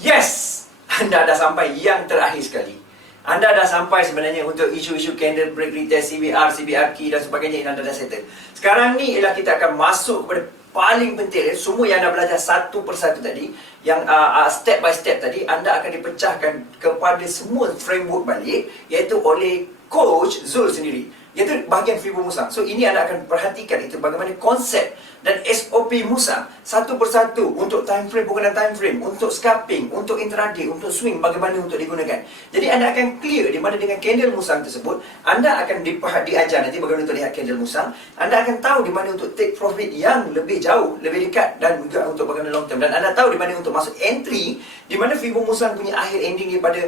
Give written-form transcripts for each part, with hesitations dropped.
Yes! Anda dah sampai yang terakhir sekali. Anda dah sampai sebenarnya untuk isu-isu candle break retest, CBR key dan sebagainya yang anda dah settle. Sekarang ni ialah kita akan masuk kepada paling penting. Semua yang anda belajar satu persatu tadi, yang step by step tadi, anda akan dipecahkan kepada semua framework balik, iaitu oleh Coach Zul sendiri, iaitu bahagian Fibo Musang. So ini anda akan perhatikan itu bagaimana konsep dan SOP Musang satu persatu untuk time frame, penggunaan time frame, untuk scalping, untuk intraday, untuk swing, bagaimana untuk digunakan. Jadi anda akan clear di mana dengan candle Musang tersebut, anda akan diajar nanti bagaimana untuk lihat candle Musang. Anda akan tahu di mana untuk take profit yang lebih jauh, lebih dekat, dan juga untuk bagaimana long term. Dan anda tahu di mana untuk masuk entry, di mana Fibo Musang punya akhir ending daripada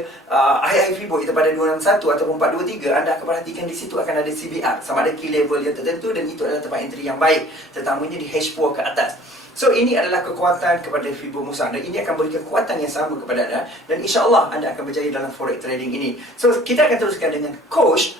akhir Fibo itu pada 261 ataupun 423. Anda akan perhatikan di situ akan ada CBR, sama ada key level yang tertentu, dan itu adalah tempat entry yang baik, terutamanya di H4 ke atas. So ini adalah kekuatan kepada Fibo Musang, dan ini akan berikan kekuatan yang sama kepada anda, dan insyaAllah anda akan berjaya dalam forex trading ini. So kita akan teruskan dengan Coach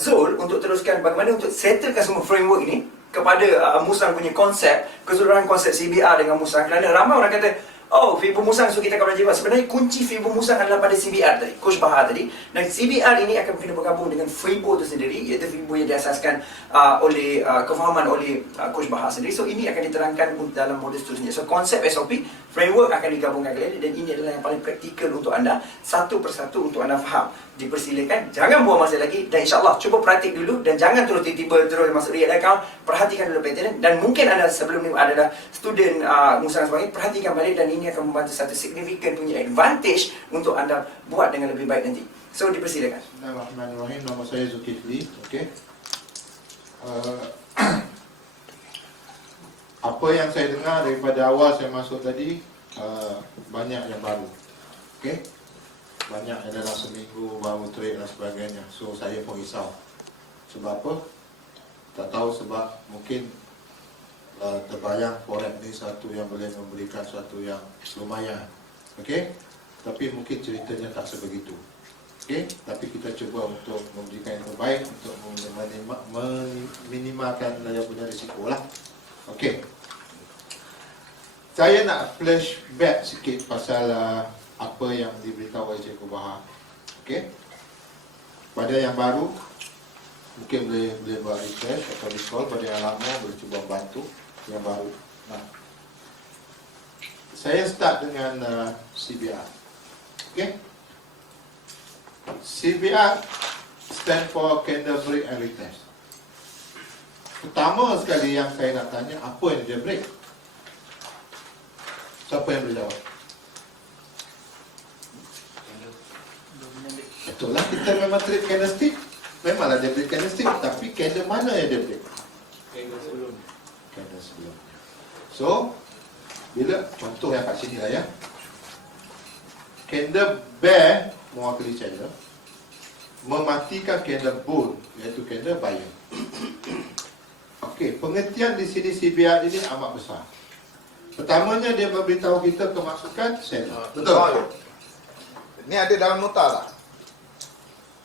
Zul untuk teruskan bagaimana untuk settlekan semua framework ini kepada Musang punya konsep, keseluruhan konsep CBR dengan Musang. Kerana ramai orang kata, oh, Fibo Musang, so kita akan belajar. Sebenarnya kunci Fibo Musang adalah pada CBR tadi, Coach Bahar tadi. Dan CBR ini akan kena bergabung dengan Fibo itu sendiri, iaitu Fibo yang diasaskan oleh kefahaman oleh Coach Bahar sendiri. So ini akan diterangkan dalam modul seterusnya. So konsep SOP, framework akan digabungkan kembali, dan ini adalah yang paling praktikal untuk anda, satu persatu untuk anda faham. Dipersilakan, jangan buang masa lagi, dan insyaAllah cuba praktik dulu, dan jangan terus tiba-tiba terus masuk real account. Perhatikan dulu pattern, dan mungkin anda sebelum ni adalah student Musang sebagainya, perhatikan balik, dan ini akan membantu satu signifikan punya advantage untuk anda buat dengan lebih baik nanti. So dipersilakan. Bismillahirrahmanirrahim. Nama saya Zulkifli. Okey. Apa yang saya dengar daripada awal saya masuk tadi, banyak yang baru. Okey. Banyak yang dalam seminggu baru trade dan sebagainya. So saya pun risau. Sebab apa? Tak tahu, sebab mungkin terbayang forex ni satu yang boleh memberikan satu yang lumayan. Okey. Tapi mungkin ceritanya tak sebegitu. Okey. Tapi kita cuba untuk memberikan yang terbaik untuk meminimalkan yang punya risiko lah. Okey. Saya nak flashback sikit pasal apa yang diberitahu oleh Cikgu Bahar. Okey. Pada yang baru, mungkin boleh buat refresh atau recall. Pada yang lama boleh cuba bantu yang baru. Nah, saya start dengan CBR. Okey. CBR stand for candle break and retest. Pertama sekali yang saya nak tanya, apa yang dia break? Siapa yang boleh jawab? Betul lah, kita memang trade candlestick. Memanglah dia break candlestick, tapi candle mana yang dia break? Candle sebelum. Candle sebelum. So, bila contoh yang kat sini lah ya. Candle bear mewakili seller, mematikan candle bull, iaitu candle buyer. Okey, pengertian di sini CBR ini amat besar. Pertamanya dia memberitahu kita kemasukan seller. Betul? Ini ada dalam nota tak?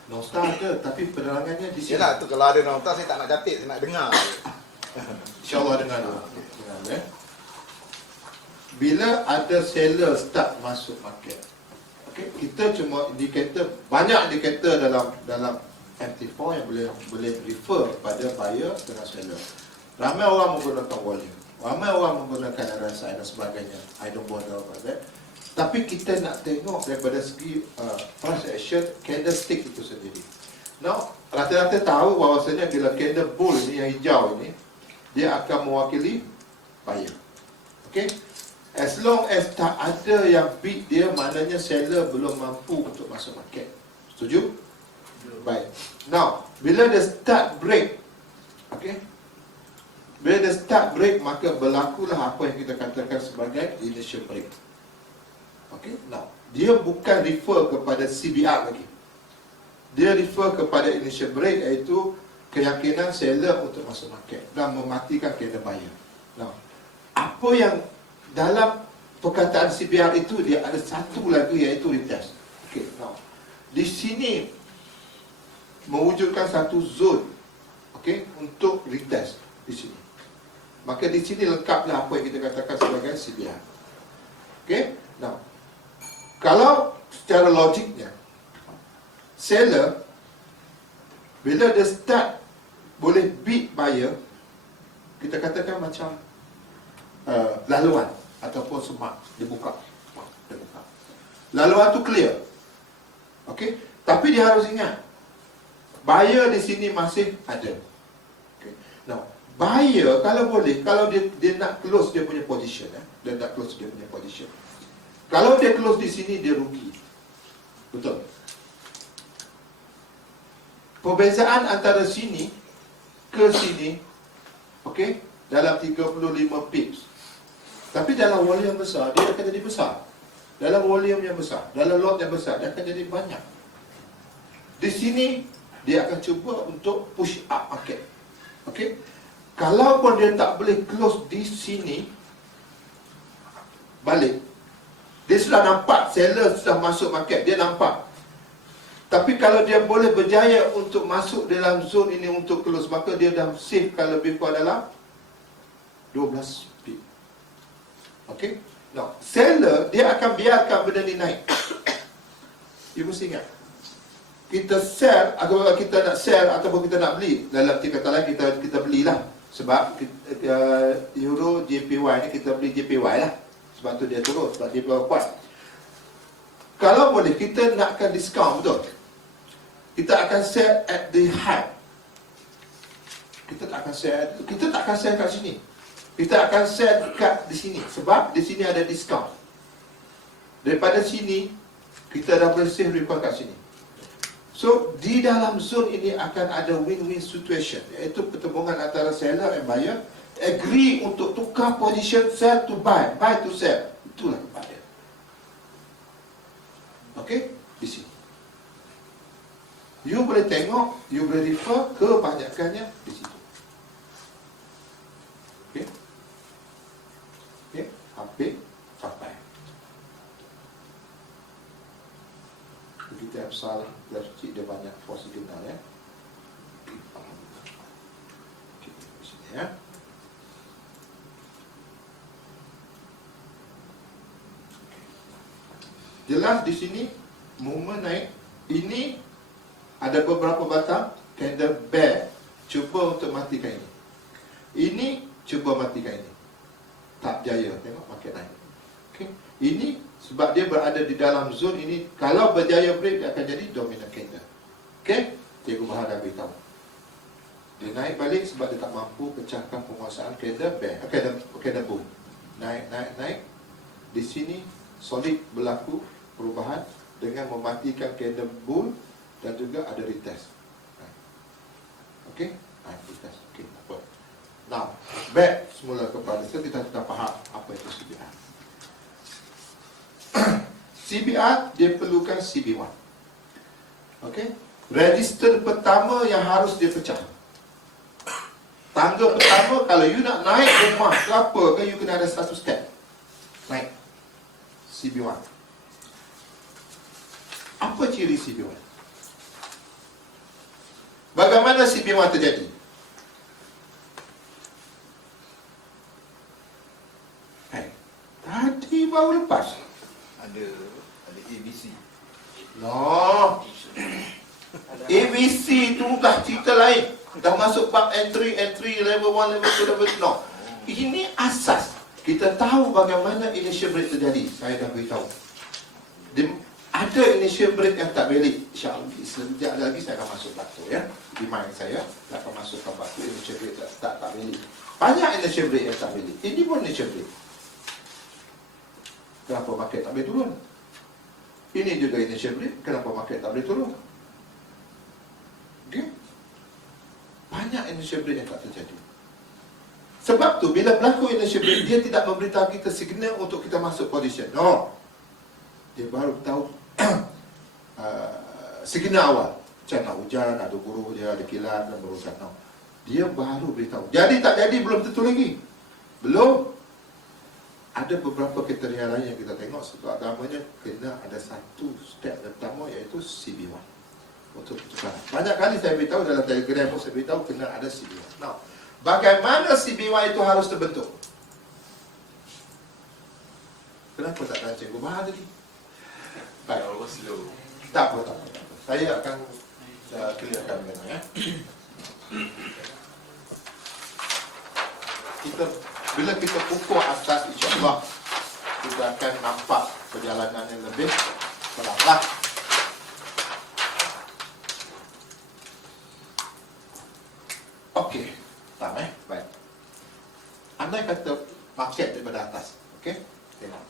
Nota ada, tapi penerangannya di sini. Yalah, tu kalau ada nota saya tak nak catat, saya nak dengar. InsyaAllah dengar dulu. Dengar, ya. Bila ada seller start masuk market, okay, kita cuma indikator, banyak indikator dalam MT4 yang boleh refer pada buyer dengan seller. Ramai orang menggunakan volume, ramai orang menggunakan RSI dan sebagainya. I don't bother about that. Tapi kita nak tengok daripada segi price action candlestick itu sendiri. Now, rata-rata tahu bahawasanya bila candle bull ni yang hijau ini, dia akan mewakili buyer. Okay? As long as tak ada yang beat dia, maknanya seller belum mampu untuk masuk market. Setuju? Baik. Now, bila dia start break, okay? Bila dia start break, maka berlakulah apa yang kita katakan sebagai initial break. Okay? Now, dia bukan refer kepada CBR lagi. Dia refer kepada initial break, iaitu keyakinan seller untuk masuk market dan mematikan candle buyer. Now, apa yang dalam perkataan CBR itu, dia ada satu lagi, iaitu retest. Okay, now, di sini mewujudkan satu zone, okay, untuk retest di sini. Maka di sini lengkaplah apa yang kita katakan sebagai CBR. Okay, now, Kalau secara logiknya, seller bila dia start boleh bid buyer, kita katakan macam laluan ataupun semak, dia buka. Laluan tu clear. Okey, tapi dia harus ingat buyer di sini masih ada. Okay. Now, buyer kalau boleh, kalau dia nak close dia punya position, dia nak close dia punya position. Kalau dia close di sini dia rugi. Betul. Perbezaan antara sini ke sini, okey, dalam 35 pips. Tapi dalam volume yang besar dia akan jadi besar. Dalam volume yang besar, dalam lot yang besar dia akan jadi banyak. Di sini dia akan cuba untuk push up market. Okey. Kalau pun dia tak boleh close di sini, balik. Dia sudah nampak seller sudah masuk market, dia nampak. Tapi kalau dia boleh berjaya untuk masuk dalam zone ini untuk close, maka dia dah save kalau lebih kurang dalam 12 pip. Okey. Now, seller dia akan biarkan benda ni naik. You mesti ingat, kita sell atau kita nak sell ataupun kita nak beli, dalam kata lain kita belilah. Sebab euro JPY ni kita beli JPY lah. Sebab tu dia turun, sebab JPY kuat. Kalau boleh kita nakkan diskaun, betul. Kita akan sell at the high. Kita tak akan sell kat sini. Kita akan sell dekat di sini. Sebab di sini ada diskaun. Daripada sini kita dah boleh save lebih kurang kat sini. So, di dalam zone ini akan ada win-win situation, iaitu pertemuan antara seller and buyer, agree untuk tukar position, sell to buy, buy to sell. Itulah tempat dia. Okey, di sini. You boleh tengok, you boleh refer kebanyakannya di situ. Okey. Okey, hampir sampai. Kita yang salah, kita dia banyak force signal ya. Okey, di sini ya. Jelas di sini movement naik. Ini ada beberapa batang candle bear cuba untuk matikan ini. Ini cuba matikan ini. Tak berjaya, tengok market naik. Okey. Ini sebab dia berada di dalam zone ini, kalau berjaya break dia akan jadi dominant candle. Okey? Cikgu Bahar dah beritahu. Dia naik balik sebab dia tak mampu pecahkan penguasaan candle bear, candle bull. Naik. Di sini solid berlaku perubahan dengan mematikan candle bull dan juga ada retest. Okey? Retest. Okey, tak apa. Now, back semula kepada kita faham apa itu CBR. CBR dia perlukan CB1. Okey? Register pertama yang harus dia pecah. Tangga pertama, kalau you nak naik rumah ke apa ke, you kena ada satu step. Naik. CB1. Apa ciri CB1? Bagaimana CB1 terjadi? Tadi baru lepas. Ada ABC. No. ABC tu dah cerita lain. Dah masuk bab entry, level 1, level 2, level 3. No. Ini asas. Kita tahu bagaimana initial break terjadi. Saya dah beritahu. Ada initial break yang tak valid. InsyaAllah sekejap lagi saya akan masuk bab tu ya. Di mind saya akan masuk ke bab tu, initial break tak valid. Banyak initial break yang tak valid. Ini pun initial break. Kenapa market tak boleh turun? Ini juga initial break. Kenapa market tak boleh turun? Okay? Banyak initial break yang tak terjadi. Sebab tu bila berlaku initial break, dia tidak memberitahu kita signal untuk kita masuk position. No. Dia baru tahu signal awal. Macam nak hujan, ada guru dia, ada kilat dan berusaha. No. Dia baru beritahu. Jadi tak jadi belum tentu lagi. Belum. Ada beberapa kriteria lain yang kita tengok. Sebab utamanya kena ada satu step yang pertama, iaitu CB1 untuk pertukaran. Banyak kali saya beritahu dalam Telegram pun saya beritahu kena ada CB1. Now, bagaimana CB1 itu harus terbentuk? Kenapa tak tanya Cikgu Bahar tadi? Baik. Always slow. Tak apa, tak apa, tak apa. Saya akan clearkan dengan ya. Bila kita pukul asas, insya-Allah kita akan nampak perjalanan yang lebih pelan. Okey, faham Baik. Andai kata market daripada atas, okey? Tengok.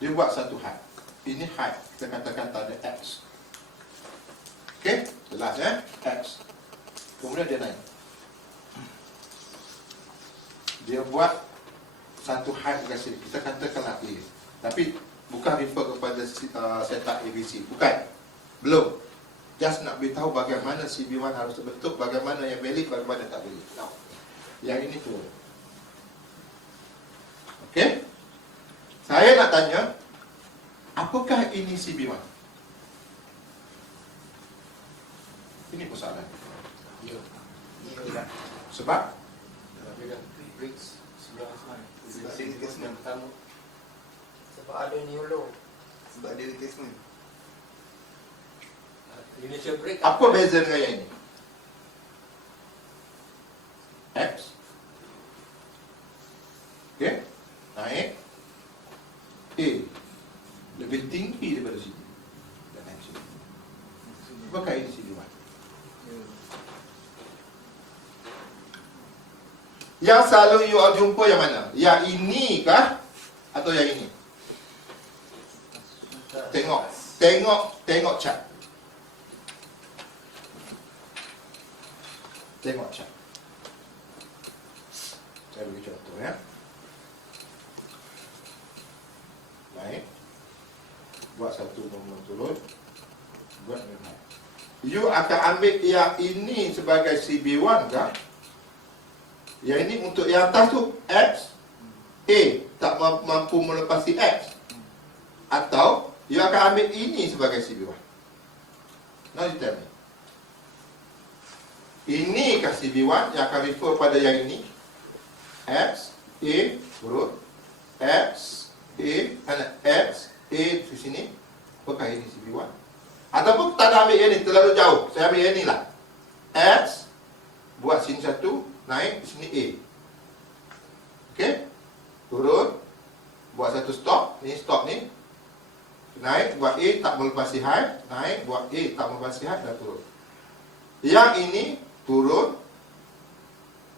Dia buat satu high. Ini high, kita katakan tanda X. Okey, jelas X. Kemudian dia naik. Dia buat satu high dekat sini. Kita katakanlah A. Tapi bukan refer kepada setup ABC. Bukan. Belum. Just nak beritahu bagaimana CB1 harus terbentuk, bagaimana yang valid, bagaimana tak valid. No. Yang ini tu. Okey? Saya nak tanya, apakah ini CB1? Ini persoalan. Ya. Sebab Bricks sebelah asman. Sini replacement pertama. Sebab ada new law. Sebab ada replacement. Initial break. apa beza dengan yang ini? X. Okey. Naik. A. Lebih tinggi daripada sini. Dan naik sini. Apakah ini CB1? Yang selalu you all jumpa yang mana? Yang ini kah? Atau yang ini? Tengok chart. Tengok chart. Saya bagi contoh ya. Baik. Buat satu nombor turun. Buat nombor. You akan ambil yang ini sebagai CB1 kah? Yang ini untuk yang atas tu X. A tak mampu melepasi X. Atau you akan ambil ini sebagai CB1. Now you tell me. Ini kah CB1 yang akan refer pada yang ini? X, A, turun. X, A di sini. Apakah ini CB1? Ataupun tak nak ambil yang ini, terlalu jauh. Saya ambil yang ini lah. X, buat sini satu, naik, di sini A. Okey? Turun. Buat satu stop, ni stop ni. Naik, buat A, tak melepasi high. Naik, buat A, tak melepasi high, dan turun. Yang ini, turun.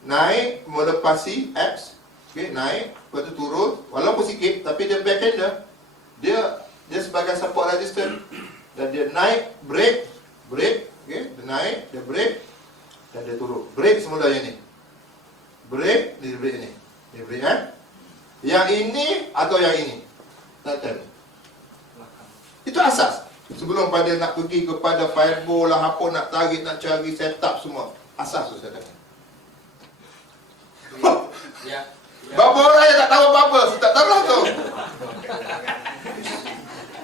Naik, melepasi X. Okey, naik, lepas tu turun. Walaupun sikit, tapi dia backhander. Dia sebagai support resistance. Dan dia naik, break. Okey, dia naik, dia break. Dan dia turun. Break semula yang ni. Break, dia break ni. Dia break Yang ini atau yang ini? Tak tahu. Itu asas. Sebelum pada nak pergi kepada firewall lah, apa nak tarik, nak cari setup semua. Asas tu saya kata. Ya. Berapa orang yang tak tahu apa-apa? Saya tak tahu lah tu.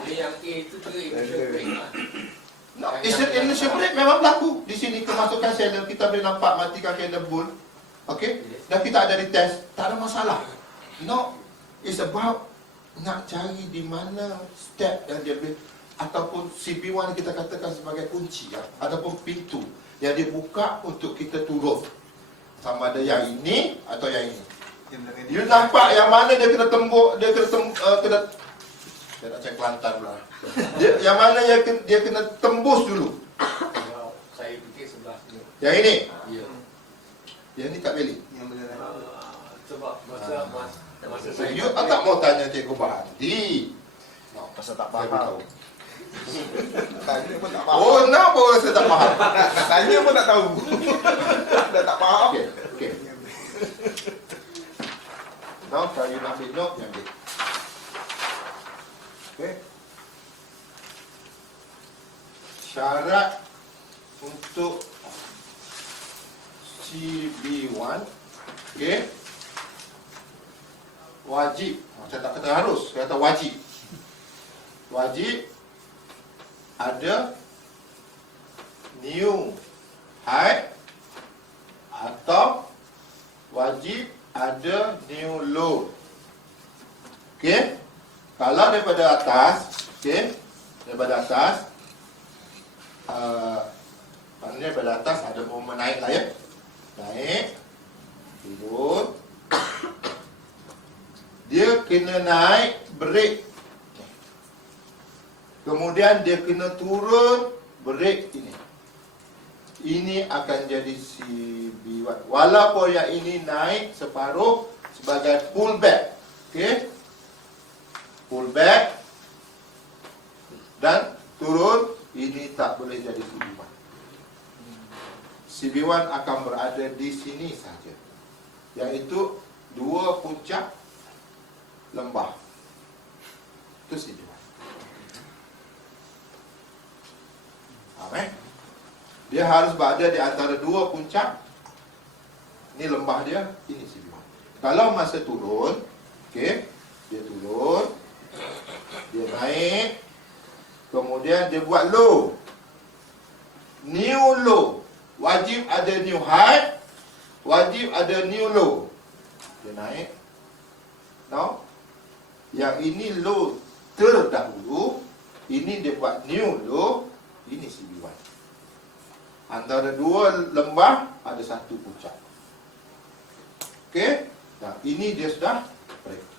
Dia yang A itu dia initial break. No, initial break memang berlaku. Di sini kemasukan channel, kita boleh nampak matikan candle bull. Okey? Dan kita ada retest, tak ada masalah. No, it's about nak cari di mana step yang dia boleh, ataupun CB1 kita katakan sebagai kunci lah, ataupun pintu yang dia buka untuk kita turun. Sama ada yang ini atau yang ini. You nampak yang mana dia kena tembuk, kena saya nak cek Kelantan pula. Yang mana dia kena tembus dulu. Saya fikir sebelah sini. Yang ini. Ya. Yang ini tak valid. Yang benar. Sebab masa saya You tak mau tanya Cikgu Bahandi. No, pasal tak faham. Tanya pun tak faham. Oh, kenapa saya tak faham? Tanya pun tak tahu. Dah tak faham. Okey. Now, kalau you nak ambil note, yang ambil. Okey. Syarat untuk CB1, okey, wajib. Saya tak kata harus, saya kata wajib. Wajib ada new high atau wajib ada new low. Okey? Kalau daripada atas, okey, daripada atas, maknanya daripada atas ada momen naik lah ya. Naik, turun. Dia kena naik, break. Kemudian dia kena turun, break ini. Ini akan jadi CB1. Walaupun yang ini naik separuh sebagai pullback. Okey. Pullback dan turun, ini tak boleh jadi CB1. CB1 akan berada di sini saja, iaitu dua puncak lembah. Itu CB1. Amin. Dia harus berada di antara dua puncak. Ini lembah dia, ini CB1. Kalau masa turun, okey, dia turun, dia naik, kemudian dia buat low. New low. Wajib ada new high, wajib ada new low. Dia naik. Now, yang ini low terdahulu, ini dia buat new low, ini CB1. Antara dua lembah ada satu puncak. Okey? Nah, ini dia sudah break.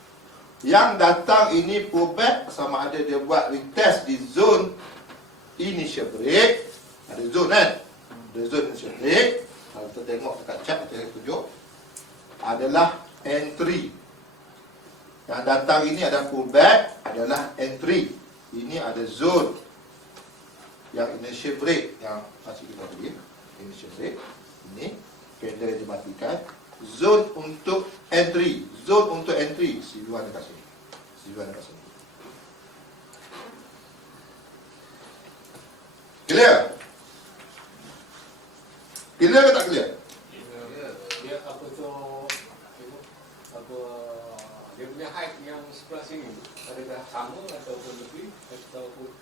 Yang datang ini pullback, sama ada dia buat retest di zone initial break. Ada zone kan? Ada zone initial break. Kalau kita tengok dekat chart, kita tunjuk, adalah entry. Yang datang ini ada pullback, adalah entry. Ini ada zone. Yang initial break, yang masih kita beri, initial break, ini candle dimatikan. Zone untuk entry, zone untuk entry, CB1 dekat sini, CB1 dekat sini. Clear? Clear ke tak clear? Dia apa tu, apa, dia punya height yang sebelah sini adakah sama ataupun lebih, ataupun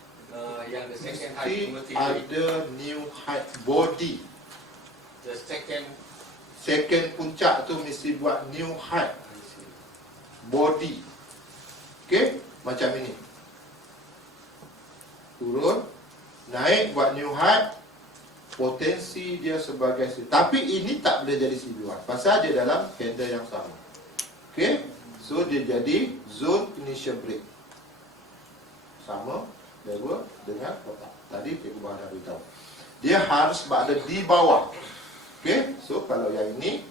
yang the second height Mesti ada new height body. the Second puncak tu mesti buat new height body. Okey, macam ini. Turun, naik buat new height. Potensi dia sebagai tapi ini tak boleh jadi CB1 pasal dia dalam candle yang sama. Okey, so dia jadi zone initial break. Sama level dengan kotak. Tadi Cikgu Bahar dah beritahu. Dia harus berada di bawah. Okey, so kalau yang ini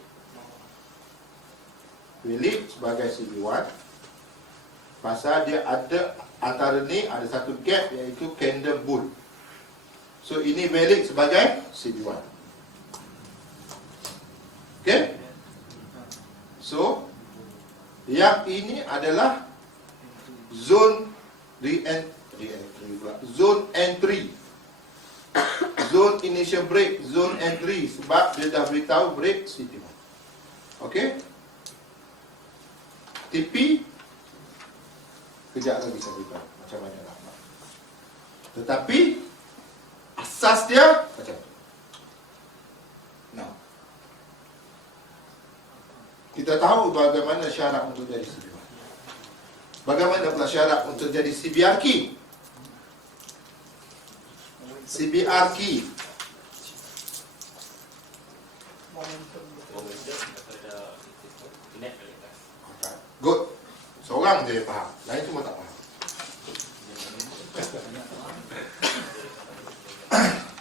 pilih sebagai CB1 pasal dia ada antara ni ada satu gap iaitu candle bull. So ini valid sebagai CB1. Okey. So yang ini adalah zone zone entry. Zone initial break, zone entry, sebab dia dah beritahu break CB1. Okey. TP kejap lagi saya beritahu macam mana nak buat. Tetapi asas dia macam tu. Now, kita tahu bagaimana syarat untuk jadi CB1. Bagaimana pula syarat untuk jadi CBR key? CBR key. Good. Seorang je faham, lain semua tak faham.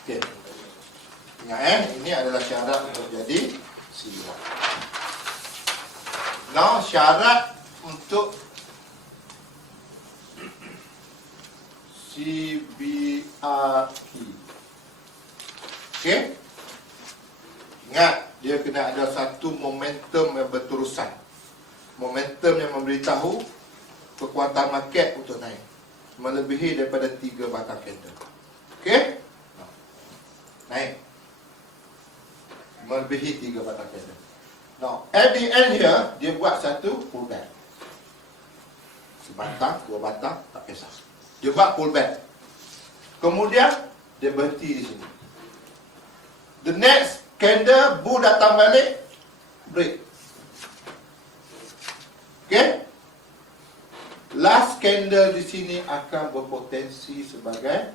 Okey. Ingat ini adalah syarat untuk jadi CBR. Now syarat untuk CBR key. Okey. Ingat, dia kena ada satu momentum yang berterusan. Momentum yang memberitahu kekuatan market untuk naik melebihi daripada 3 batang candle. Okey? Naik melebihi 3 batang candle. Now, at the end here, dia buat satu pullback. Sebatang, 2 batang, tak kisah. Dia buat pullback. Kemudian, dia berhenti di sini. The next candle, bull datang balik, break. Okay? last candle di sini akan berpotensi sebagai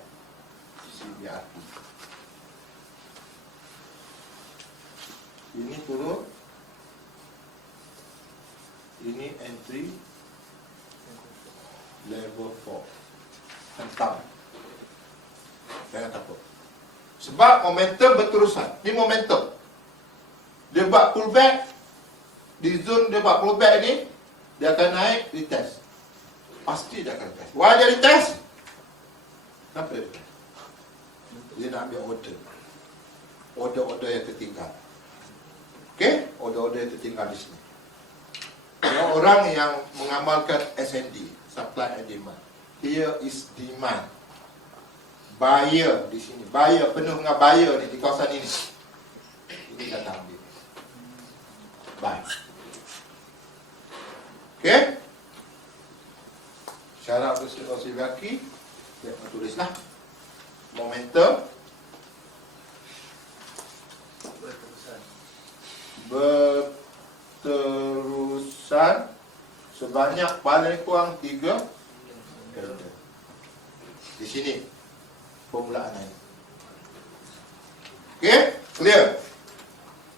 CBRT. Ini turun, ini entry level 4. Hentam. Jangan takut. Sebab momentum berterusan. Ini momentum. Dia buat pullback. Di zone dia buat pullback ni, dia akan naik, retest. Pasti dia akan retest. Why dia retest? Kenapa dia retest? Dia nak ambil order. Order-order yang tertinggal. Okey? Order-order yang tertinggal di sini. Kalau orang yang mengamalkan SND, supply and demand. Here is demand. Buyer di sini. Buyer, penuh dengan buyer ni di kawasan ini. Ini datang ambil. Buy. Okey? Syarat bersedia kaki. Ya, tulislah. Momentum. Berterusan sebanyak paling kurang 3 candle. Di sini permulaan naik. Okey, clear.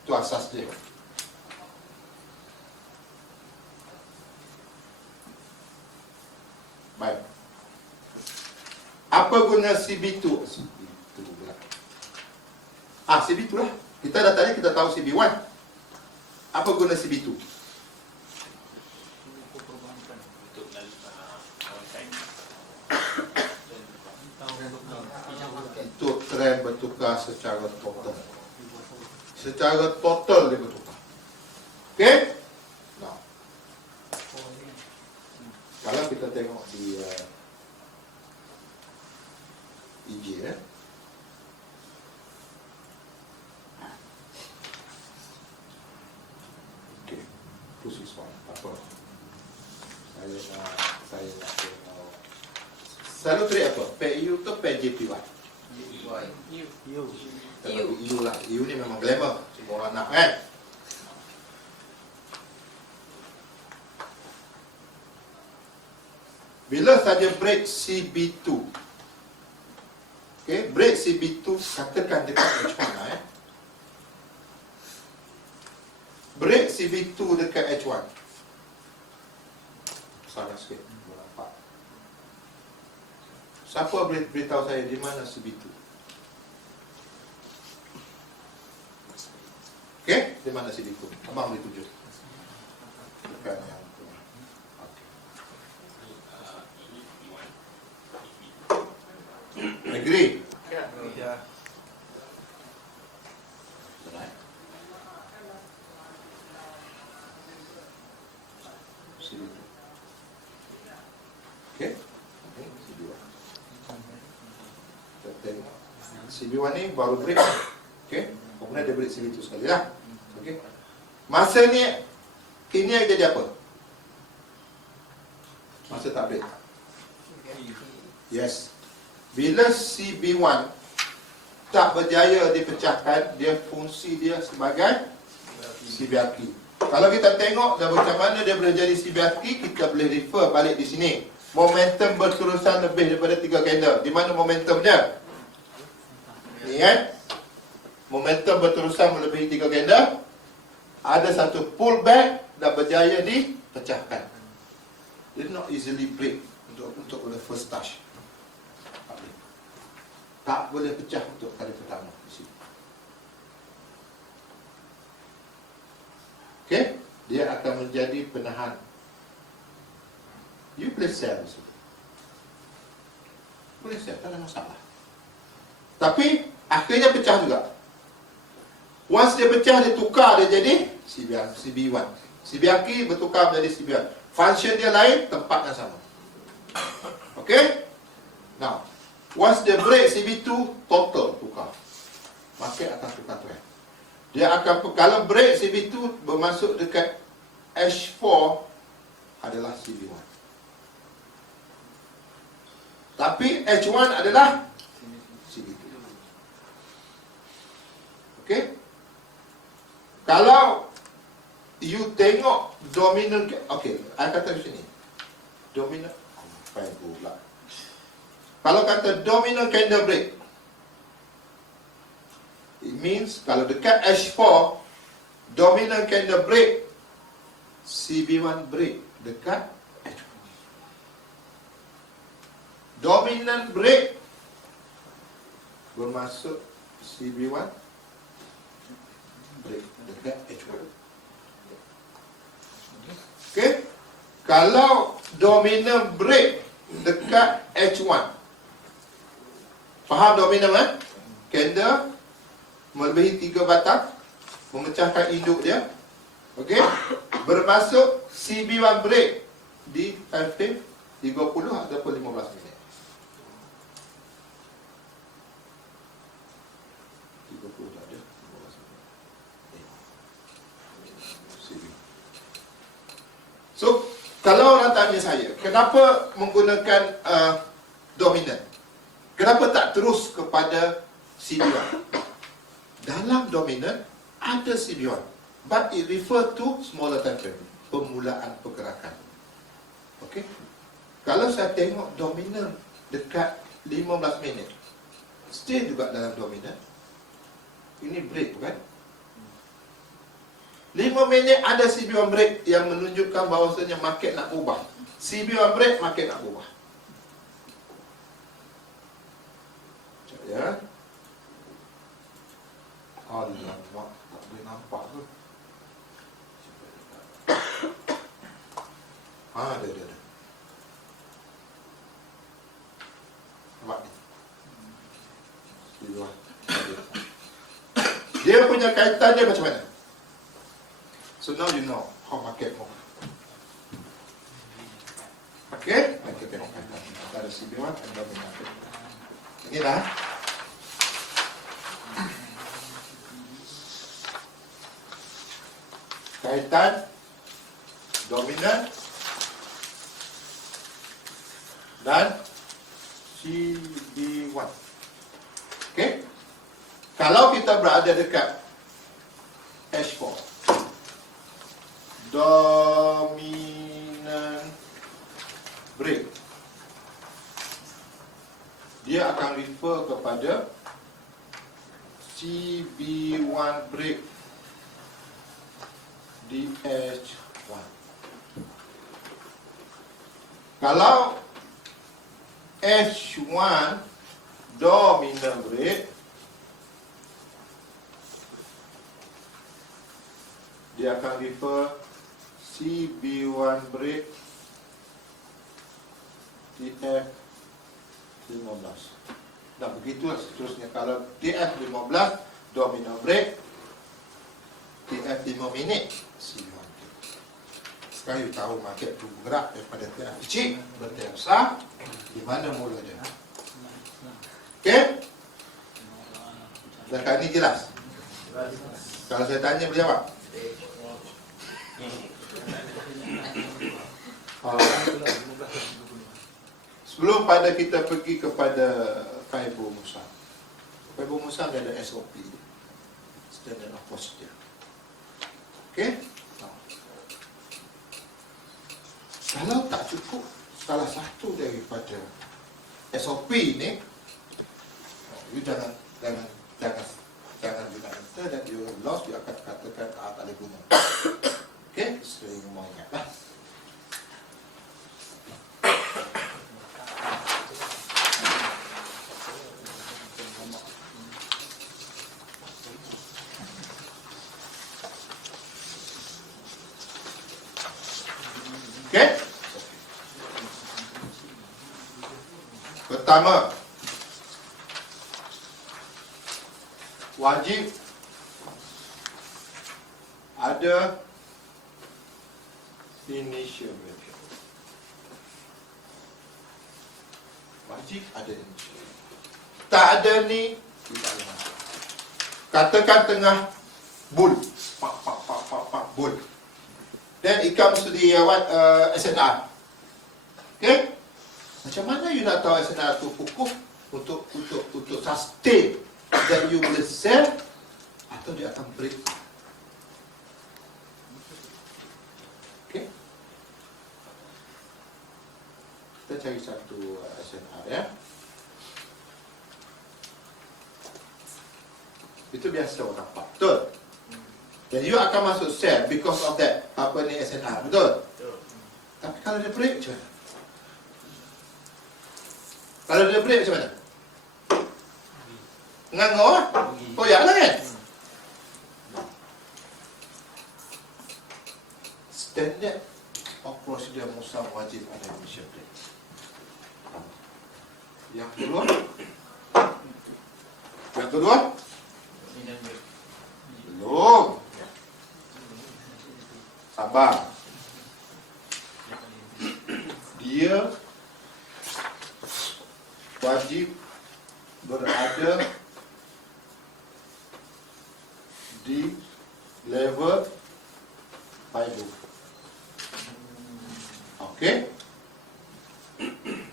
Itu asas dia. Baik. Apa guna CB2? CB2 pula. CB2 lah. Kita dah tadi kita tahu CB1. Apa guna CB2? Untuk trend bertukar secara total. Secara total dia bertukar. Okey? Nah. Kalau kita tengok di EJ okey, khusus apa? Saya nak tengok. Selalu trade apa? PU ke PJPY? EU lah. EU ni memang glamour. Semua orang nak kan? Bila saja break CB2. Okey, break CB2 katakan dekat H1 lah break CB2 dekat H1. Salah sikit. Nampak. Siapa boleh beritahu saya di mana CB2? Okey, di mana CB2? Abang boleh tunjuk. Dekat yang agree? Ya. Okey. CB1 ni baru break. Okey. Kemudian dia break CB2 sekali lah. Okey. Masa ni ini yang jadi apa? Masa tak break. Yes. Bila CB1 tak berjaya dipecahkan, dia fungsi dia sebagai CBRT. Kalau kita tengok dan macam mana dia boleh jadi CBRT, kita boleh refer balik di sini. Momentum berterusan lebih daripada 3 candle. Di mana momentum dia? Ni kan? Momentum berterusan melebihi 3 candle. Ada satu pullback dan berjaya dipecahkan. Dia not easily break untuk the first touch. Tak boleh pecah untuk kali pertama di sini. Okey, dia akan menjadi penahan. You boleh sell di sini. Boleh sell, tak ada masalah. Tapi akhirnya pecah juga. Once dia pecah, dia tukar, dia jadi CB1. CBRT bertukar menjadi CBR. Function dia lain, tempatnya sama. Okey? Now, once dia break CB2, total tukar. Market akan tukar trend. Dia akan, kalau break CB2 bermasuk dekat H4 adalah CB1. Tapi H1 adalah CB2. Okey? Kalau you tengok dominant, okey, saya kata di sini. Dominant, apa pula? Kalau kata dominant candle break, it means kalau dekat H4, dominant candle break, CB1 break dekat H4. Dominant break bermaksud CB1 break dekat H4. Okey. Kalau dominant break dekat H1. Faham dominant kan? Candle melebihi 3 batang, memecahkan induk dia. Okey. Bermaksud CB1 break di time frame 30 ataupun 15 minit. 30 tak ada, 15 minit. CB. So, kalau orang tanya saya, kenapa menggunakan dominant? Kenapa tak terus kepada CB1? Dalam dominant ada CB1, but it refer to smaller time frame, permulaan pergerakan. Okey. Kalau saya tengok dominant dekat 15 minit, still juga dalam dominant. Ini break bukan? 5 minit ada CB1 break yang menunjukkan bahawasanya market nak ubah. CB1 break, market nak ubah. Ya. Alamak, tak boleh nampak ke? Ada. Nampak ni. Dia punya kaitan dia macam mana? So now you know how market move. Okay? Kita tengok kaitan antara CB1 dan dominant. Ini dah. Kaitan dominant dan CB1. Okey? Kalau kita berada dekat H4, dominant break, dia akan refer kepada CB1 break di H1. Kalau H1 dominant break, dia akan refer CB1 break di F15. Dan begitulah seterusnya. Kalau DF15 dominant break, TF5 minit CB1 break. Sekarang you tahu market tu bergerak daripada TF kecil ke TF besar, di mana mula dia. Okey? Dan kali ni jelas? Kalau saya tanya boleh jawab? Sebelum pada kita pergi kepada Faibo Musang. Faibo Musang dia ada SOP, standard of procedure. Okey? Kalau tak cukup salah satu daripada SOP ni, you jangan guna enter dan you lost, you akan katakan tak boleh guna. Okey? Sering mau ingatlah. Okey? Pertama, wajib ada initial value. Wajib ada initial. Tak ada ni, tidak ada masalah. Katakan tengah bull, bull. Then it comes to the SNR. Okay? Macam mana you nak tahu SNR tu kukuh untuk sustain that you boleh sell atau dia akan break? Okay? Kita cari satu SNR ya. Itu biasa orang dapat. Betul? Dan you akan masuk sel because of that. Apa ni SNR. Betul? Tapi kalau dia break macam mana? Kalau dia break macam mana? Ngangau lah. Koyak lah kan? Standard of procedure musang wajib ada initial break. Yang kedua, belum. Sabar. Dia wajib berada di level 5. Okey.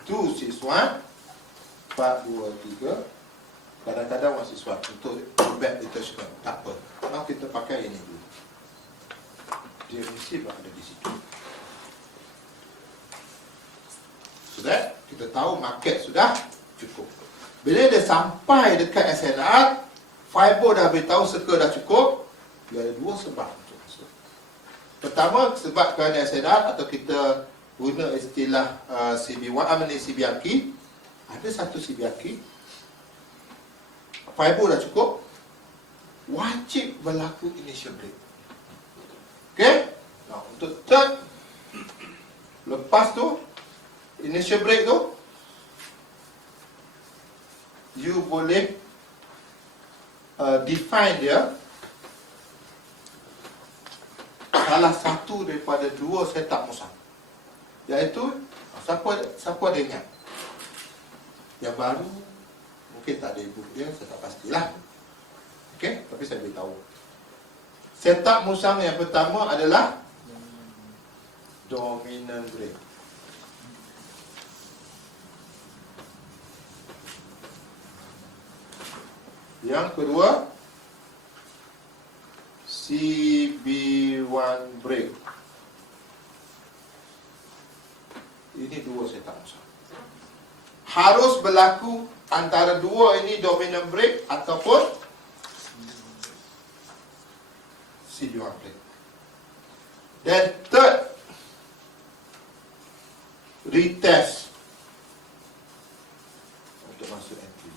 261 423. Kadang-kadang mahasiswa untuk back detachment. Tak apa. Kalau kita pakai ini dulu. Dia mesti berada di situ. Sudah? Kita tahu market sudah cukup. Bila dia sampai dekat SNR, Fibo dah beritahu circle dah cukup. Dia ada dua sebab untuk masuk. Pertama, sebab kerana SNR atau kita guna istilah CB1, CBR key. Ada satu CBR key. Fibo dah cukup. Wajib berlaku initial break. Okey? Nah, untuk third, lepas tu, initial break tu, you boleh define dia salah satu daripada dua setup musang. Iaitu, siapa ada ingat? Yang baru, mungkin tak ada ibu dia, saya tak pastilah. Okey, tapi saya beritahu. Setup musang yang pertama adalah dominant break. Yang kedua, CB1 break. Ini dua setup musang. Harus berlaku antara dua ini dominant break ataupun CB1 break. Dan third, retest untuk masuk entry.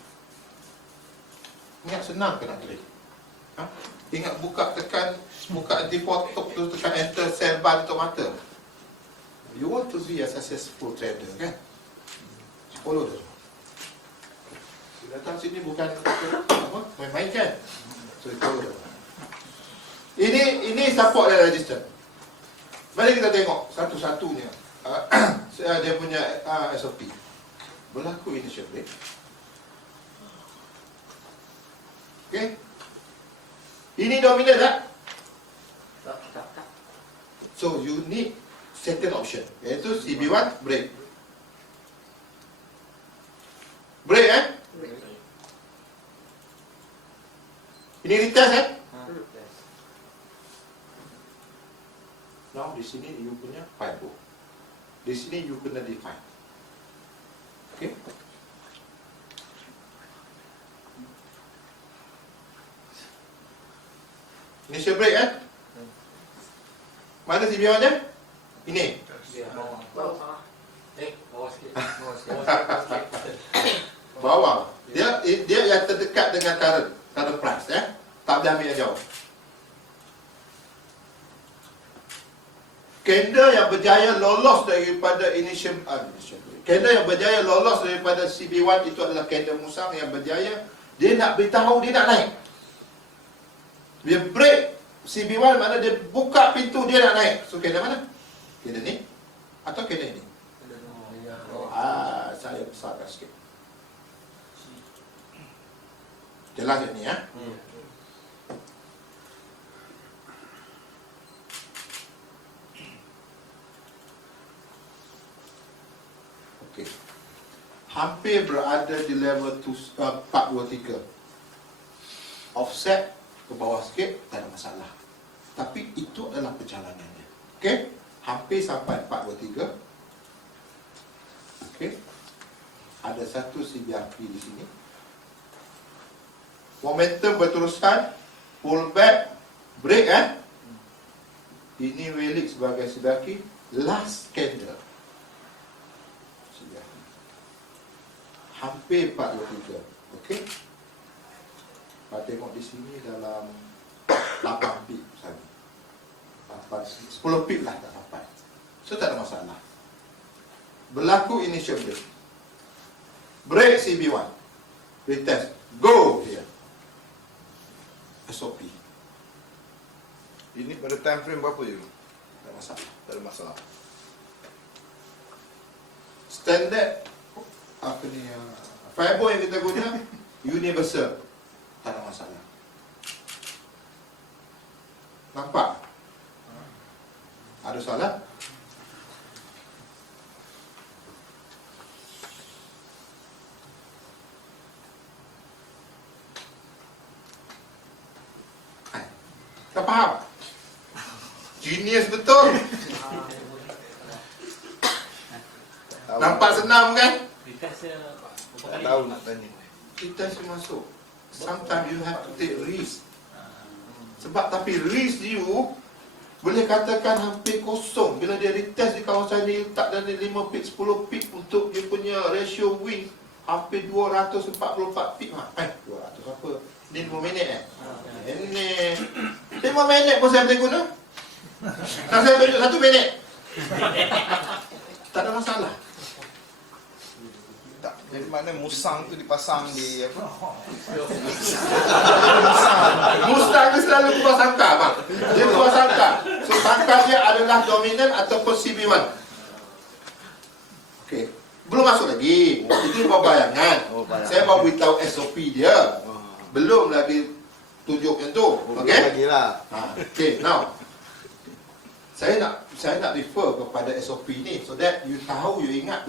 Ingat senang ke nak break? Ha? Ingat buka entry potok tu, tekan enter sell bar tutup mata. You want to be a successful trader kan? Follow dia. Datang sini bukan apa, main-main kan? So follow dia. Ini support dan resistance. Mari kita tengok satu-satunya dia punya SOP. Berlaku initial break. Okay. Ini dominant tak? Tak. So you need second option, iaitu CB1 break. Break Ini retest Now di sini you punya Fibo. Di sini you kena define. Okay. Initial break Mana CB1 nya? Ini. Bawah sikit. Bawah. Dia yang terdekat dengan current price Tak boleh ambil yang jauh. Candle yang berjaya lolos daripada initial break. Candle yang berjaya lolos daripada CB1 itu adalah candle musang yang berjaya. Dia nak beritahu dia nak naik. Dia break CB1 mana dia buka pintu dia nak naik. So candle mana? Candle ni atau candle ni? Saya besarkan sikit. Jelas tak ni Okey. Hampir berada di level 423. Offset ke bawah sikit, tak ada masalah. Tapi itu adalah perjalanannya. Okey? Hampir sampai 423. Okey. Ada satu CBRP di sini. Momentum berterusan, pullback, break Ini Welik sebagai CBRP last candle. CBRP. Hampir 43. Okey. Kita tengok di sini dalam 8 pip saja. 10 pip lah tak sampai. So tak ada masalah. Berlaku initial break. Break CB1. Retest. Go here. SOP. Ini pada time frame berapa je? Tak ada masalah. Tak ada masalah. Standard Fireball yang kita guna universal. Tak ada masalah. Nampak? Ada salah? Tak faham? Genius betul. Nampak senang kan? Tak tahu nak tanya. Kita masuk. Sometimes you have to take risk. Sebab tapi risk you boleh katakan hampir kosong. Bila dia retest di kawasan ni, letak dalam 5 pip, 10 pip untuk dia punya ratio win hampir 244 pip. 200 apa? Ni 5 minit Ini 5 minit pun saya boleh guna. Nak saya tunjuk 1 minit. Tak ada masalah. Tak, jadi mana musang tu dipasang di apa? Mustang dia selalu keluar sangka bang. Dia keluar sangka. So sangka dia adalah dominan ataupun CB1. Okey. Belum masuk lagi. Itu bayangan. Saya baru beritahu SOP dia. Belum lagi tunjuk yang tu. Okey. Lagi lah. Okey, now. Saya nak refer kepada SOP ni so that you tahu, you ingat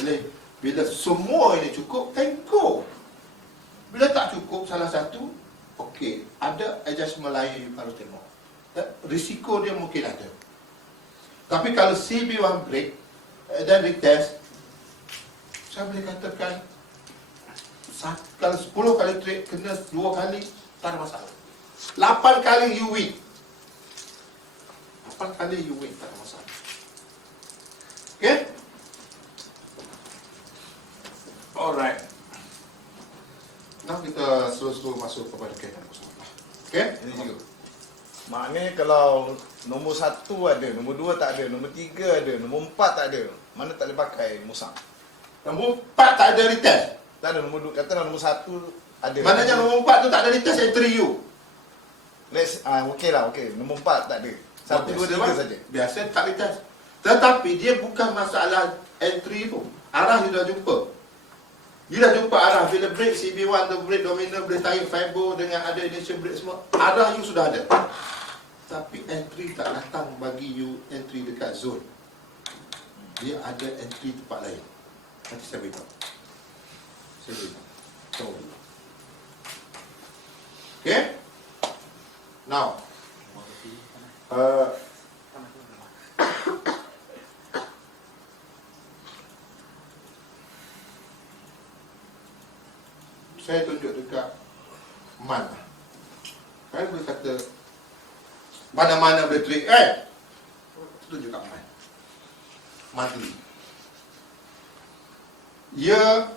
bila semua ini cukup, then go. Bila tak cukup salah satu, okey, ada adjustment lain you harus tengok. Risiko dia mungkin ada. Tapi kalau CB1 break dan retest, saya boleh katakan kalau 10 kali trade kena 2 kali, tak ada masalah. 8 kali you win. 8 kali you win, tak ada masalah. Okay? Alright. Now kita slow-slow masuk kepada kaitan masalah. Okay? Ini juga. Maknanya kalau nombor 1 ada, nombor 2 tak ada, nombor 3 ada, nombor 4 tak ada, mana tak boleh pakai musang? Nombor 4 tak ada retest. Tak ada nombor 2, katalah nombor 1 ada. Maknanya nombor 4 tu tak ada retest entry you. Okey lah, okey. Nombor 4 tak ada. 1, 2, 3 saja. Biasa tak retest. Tetapi dia bukan masalah entry tu. Arah you dah jumpa. You dah jumpa arah. Bila break CB1 tu break dominant, boleh tarik fiber dengan ada initial break semua. Arah you sudah ada. Tapi entry tak datang bagi you entry dekat zone. Dia ada entry tempat lain. Nanti saya beritahu. Tahu dulu. Okay? Now, saya tunjuk dekat mana. Saya boleh kata mana-mana boleh trade. Tunjuk kat mana. Monthly. Year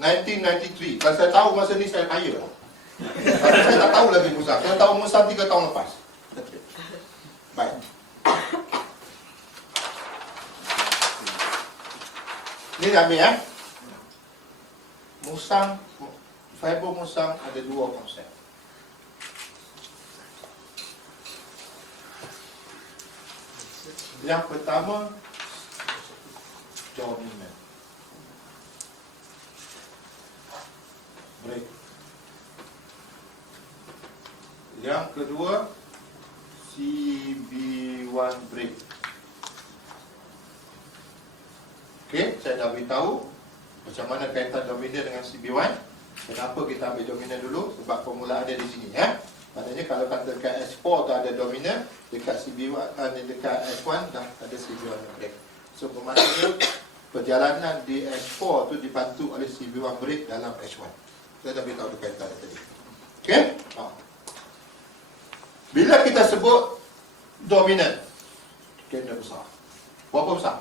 1993. Kalau saya tahu masa ni saya kaya. Saya tak tahu lagi Musa. Saya tahu Musa 3 tahun lepas. Baik. Ni dah ambil Musang, fiber musang ada 2 konsep. Yang pertama, dominant. Break. Yang kedua, CB1 break. Okey, saya dah beritahu macam mana kaitan dominan dengan CB1. Kenapa kita ambil dominan dulu? Sebab formula ada di sini Maknanya kalau kata dekat S4 tu ada dominan, dekat CB1 dekat S1 dah ada CB1 break. So bermaknanya perjalanan di S4 tu dibantu oleh CB1 brake dalam H1. Saya dah beritahu kaitan tadi. Okey? Bila kita sebut dominant, kena besar. Berapa besar?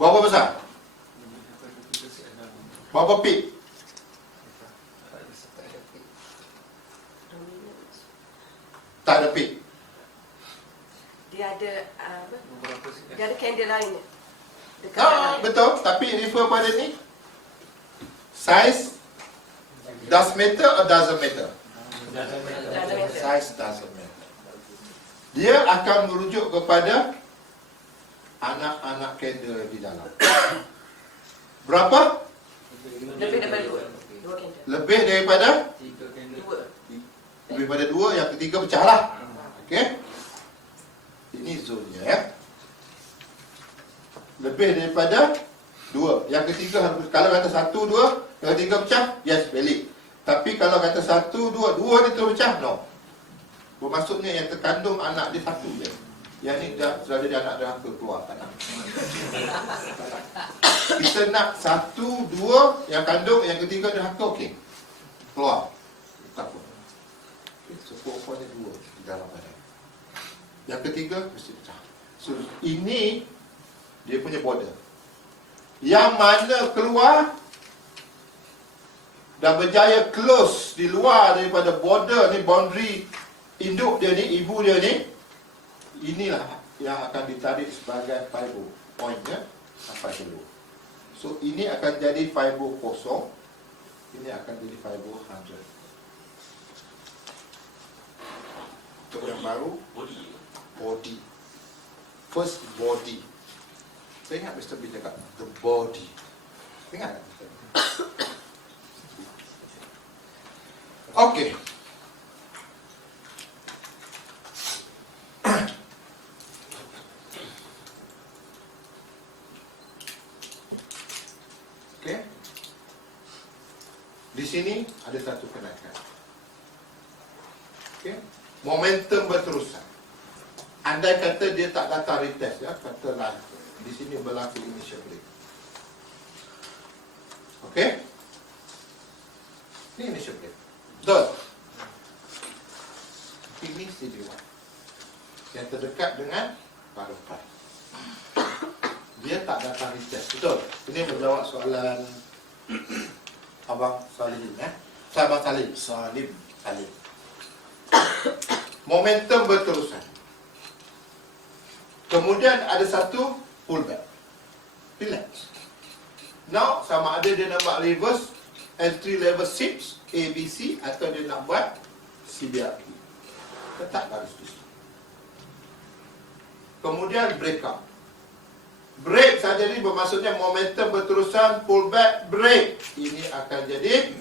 Berapa besar? Berapa peak? Tak ada peak. Dia ada apa? Dia ada candle lain dekat Betul. Tapi refer pada ni. Size does matter or doesn't matter? Size doesn't matter. Dia akan merujuk kepada anak-anak candle di dalam. Berapa? lebih daripada dua candle. Lebih daripada Dua. lebih daripada 2, yang ketiga pecah lah. Okey? Ini zonnya ya. Lebih daripada 2. Yang ketiga harus, kalau kata 1, 2, yang ketiga pecah, yes, valid. Tapi kalau kata 1, 2, 2 dia terus pecah, no. Bermaksudnya yang terkandung anak dia 1 je. Yang ni dah sudah jadi anak derhaka keluar tak nak. Kita nak 1, 2 yang kandung, yang ketiga derhaka, okey. Keluar. Tak apa. Okay, so pokoknya 2 di dalam badan. Yang ketiga mesti pecah. So ini dia punya border. Yang mana keluar dan berjaya close di luar daripada border ni, boundary induk dia ni, ibu dia ni, inilah yang akan ditarik sebagai fiber pointnya sampai dulu. So ini akan jadi fiber kosong, ini akan jadi fiber 100. Untuk yang baru, body. First body. Saya ingat Mr. B cakap the body. Ingat tak Mr. B? Okey. Okey. Di sini ada satu kenaikan. Okey. Momentum berterusan. Andai kata dia tak datang retest ya, katalah di sini berlaku initial break. Okey? Ini initial break. Betul? Ini CB1 yang terdekat dengan butterfly. Dia tak datang retest. Betul? Ini menjawab soalan Abang Salim ya. Abang Salim. Salim. Momentum berterusan. Kemudian ada satu pullback. Relax. Now sama ada dia nak buat reverse entry level 6 ABC atau dia nak buat CBRP. Tetap garis tu. Kemudian breakout. Break saja ni bermaksudnya momentum berterusan, pullback, break. Ini akan jadi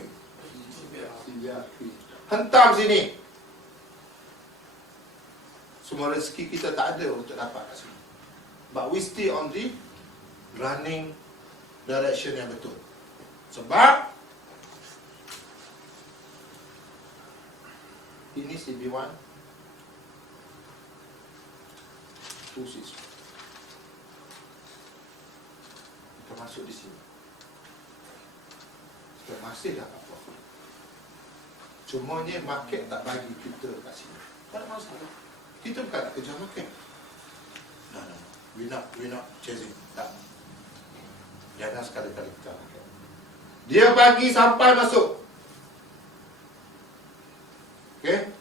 CBRP. Hentam sini. Semua rezeki kita tak ada untuk dapat kat sini. But we still on the running direction yang betul. Sebab ini CB1 261. Kita masuk di sini. Kita masih dapat profit. Cuma ni market tak bagi kita kat sini. Tak ada masalah. Kita bukan nak kejar market. No. We not chasing. Tak. Jangan sekali-kali kejar market. Dia bagi sampai masuk. Okay.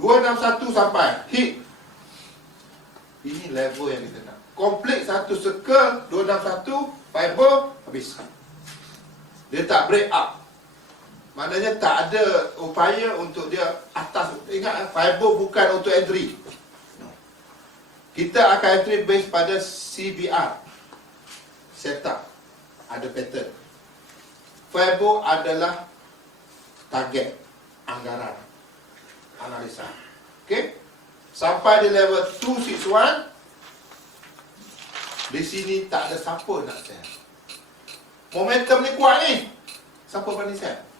261 sampai. Hit. Ini level yang kita nak. Complete satu circle 261 fiber habis. Dia tak break up. Maknanya tak ada upaya untuk dia atas. Ingat, fiber bukan untuk entry. Kita akan entry based pada CBR. Setup. Ada pattern. Fiber adalah target. Anggaran. Analisa. Okay. Sampai di level 261. Di sini tak ada siapa nak sell. Momentum ni kuat ni. Siapa berani sell?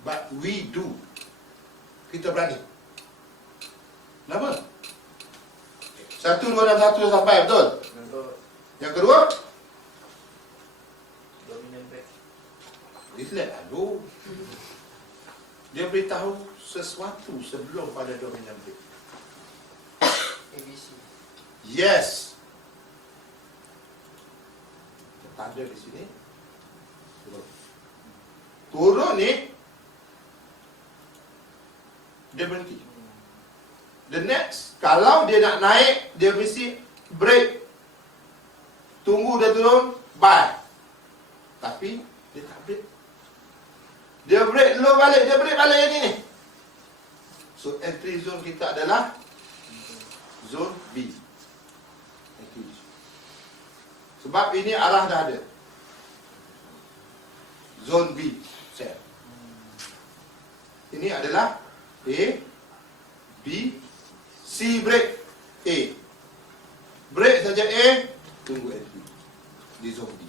But we do. Kita berani. Kenapa? Okay. 1261 sampai, betul? Yang kedua, Dominant break. relax dulu. Dia beritahu sesuatu sebelum pada dominant break. ABC. Yes. Tak ada di sini. Turun. Turun ni, dia berhenti. The next, kalau dia nak naik, dia mesti break. Tunggu dia turun, buy. Tapi, dia tak break. Dia break dulu balik, dia break balik yang ni ni. So, entry zone kita adalah zone B. Entry. Sebab ini arah dah ada. Zone B. Set. Ini adalah A, B, C break A. Break saja A, tunggu entry di zone B.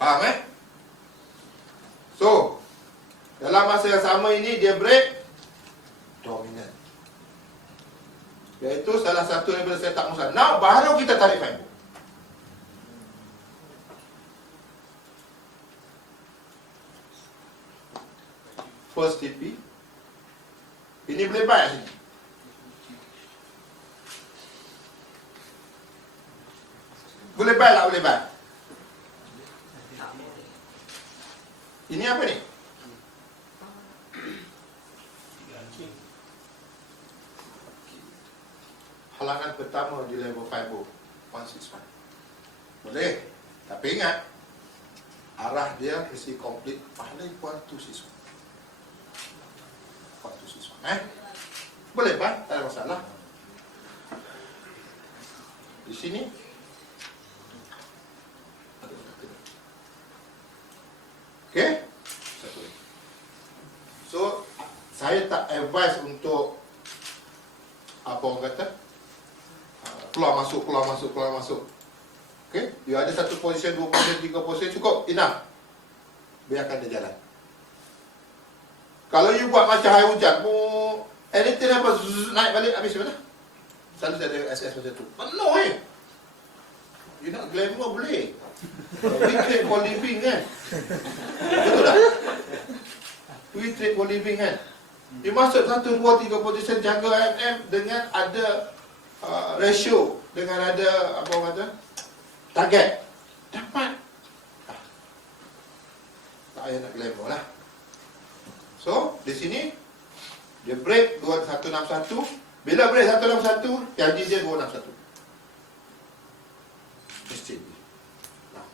Faham So, dalam masa yang sama ini dia break dominant. Iaitu salah satu daripada setup Musa. Now baru kita tarik fiber. First TP. Ini boleh buy sini. Boleh buy tak boleh buy? Ini apa ni? Halangan pertama di level 5 161. Boleh. Tapi ingat, arah dia mesti complete paling 1261. 1261. Boleh kan? Tak ada masalah. Di sini okey? Satu lagi. So, saya tak advise untuk apa orang kata? Keluar masuk. Okey? Dia ada satu position, dua position, tiga position, cukup, enough. Biarkan dia jalan. Kalau you buat macam air hujan, anything apa, naik balik, habis mana? Selalu saya ada SS macam tu. Penuh You nak glamour boleh. We trade for living kan? Betul tak? We trade for living kan? You masuk 1, 2, 3 position jaga MM dengan ada ratio, dengan ada apa orang kata? Target. Dapat. Tak payah nak glamour lah. So, di sini dia break 2161. Bila break 161, janji dia 261. Mesti. Nah.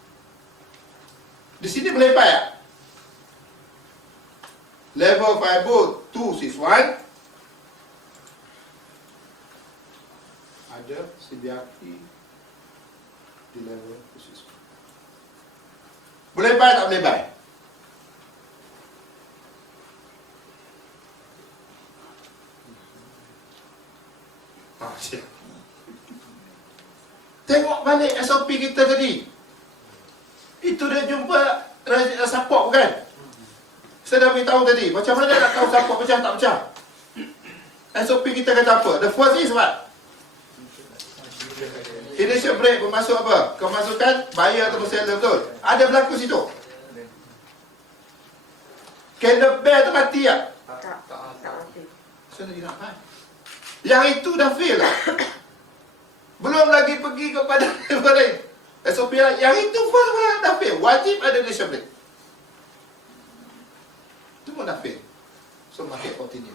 Di sini boleh buy tak? Level 5 261. Ada CBRP di level 261. Boleh buy tak boleh buy? Siap. Tengok balik SOP kita tadi. Itu dia jumpa support bukan? Saya dah beritahu tadi. Macam mana nak tahu support pecah tak pecah? SOP kita kata apa? The first is what? Initial break bermaksud apa? Kemasukan buyer atau seller, betul? Ada berlaku situ. Candle bear tu mati tak? Tak mati. Saya lagi nak buy. Yang itu dah fail lah. Belum lagi pergi kepada level lain. SOP yang itu first pun dah fail. Wajib ada initial break. Itu pun dah fail. So market continue.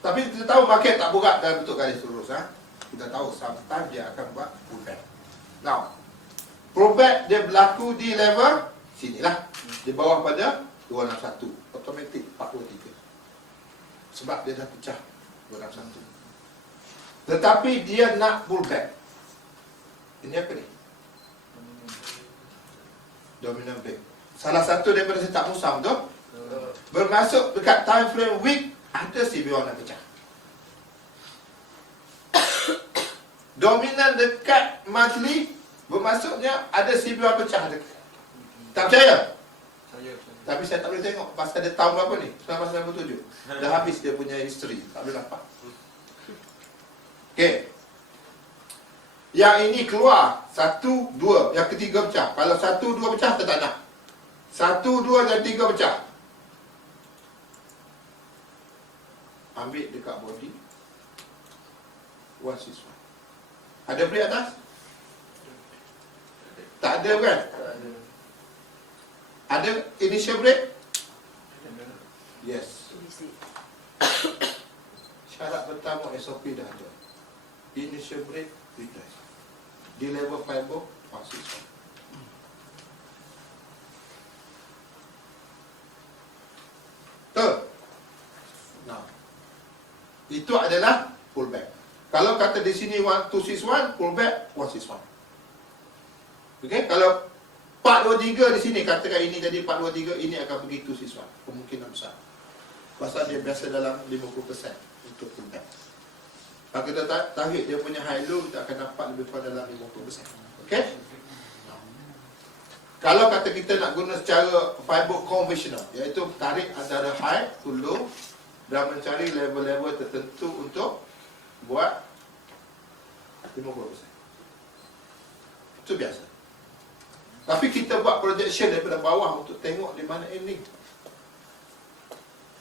Tapi kita tahu market tak buka dalam bentuk garis lurus. Kita tahu sometimes dia akan buat pullback. Now, pullback dia berlaku di level sinilah. Di bawah pada 261. Automatic 43. Sebab dia dah pecah 261. Tetapi dia nak pullback. Ini apa ni? Dominant break. Salah satu daripada setup musam tu bermasuk dekat time frame week, ada CBR nak pecah. Dominant dekat monthly, bermaksudnya ada CBR pecah dekat. Tak percaya? Tapi saya tak boleh tengok pasal dia tahun berapa ni? 1997. Dah habis dia punya history. Tak boleh dapat. Okey. Yang ini keluar 1, 2. Yang ketiga pecah. Kalau 1, 2 pecah, kita tak nak. 1, 2 dan 3 pecah. Ambil dekat body. 161. Ada break atas? Tak ada kan? Ada initial break? Yes. Syarat pertama SOP dah ada. Initial break, retest. Di level fiber, masih. Betul? Nah. Itu adalah pullback. Kalau kata di sini 1261, pullback 161. Okey, kalau 423 di sini, katakan ini jadi 423, ini akan pergi 261. Kemungkinan besar. Pasal dia biasa dalam 50% untuk pullback. Kalau kita tarik dia punya high low, kita akan dapat lebih kurang dalam 50%. Okey? Kalau kata kita nak guna secara fiber conventional, iaitu tarik antara high to low dan mencari level-level tertentu untuk buat 50%. Itu biasa. Tapi kita buat projection daripada bawah untuk tengok di mana ending.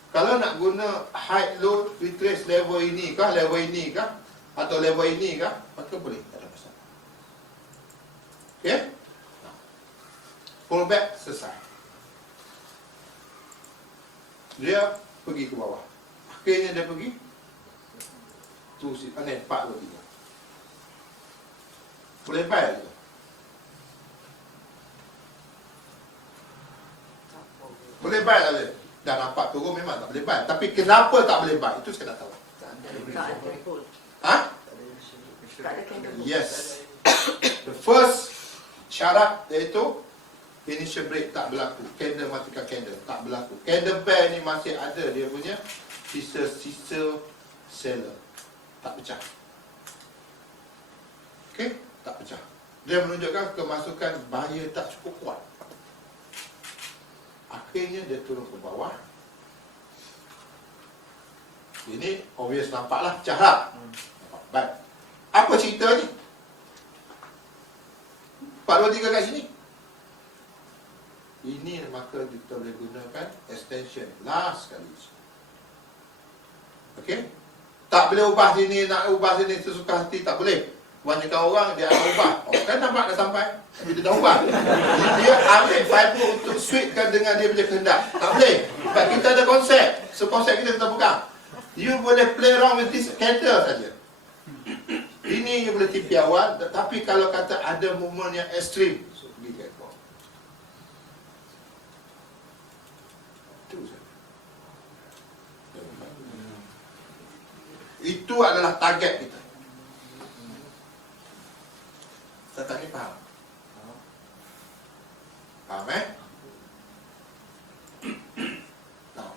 Kalau nak guna high low retrace level ini kah, level ini kah, atau level ini kah, maka boleh, tak ada masalah. Okey? Pullback selesai. Dia pergi ke bawah. Akhirnya dia pergi 423. Boleh buy ke? Boleh buy tak boleh? Dah nampak turun memang tak boleh buy. Tapi kenapa tak boleh buy? Itu saya nak tahu. Tak ada pull. Ha? Tak ada candle. Yes. The first syarat iaitu initial break tak berlaku. Candle matikan candle tak berlaku. Candle pair ni masih ada dia punya sisa-sisa seller. Tak pecah. Okey? Tak pecah. Dia menunjukkan kemasukan buyer tak cukup kuat. Akhirnya dia turun ke bawah. Ini obvious nampaklah cahap. Baik. Apa cerita ni? 423 kat sini. Ini maka kita boleh gunakan extension last sekali. Okey? Tak boleh ubah sini, nak ubah sini sesuka hati tak boleh. Kebanyakan orang dia akan ubah. Oh, kan nampak dah sampai. Tapi dia dah ubah. Dia ambil fiber untuk sweetkan dengan dia punya kehendak. Tak boleh. Sebab kita ada konsep. So konsep kita pegang. You boleh play around with this candle saja. Ini you boleh tipi awal. Tapi kalau kata ada movement yang ekstrim, so pergi ke ekor. Itu adalah target kita. Tata ni faham? Faham Nah.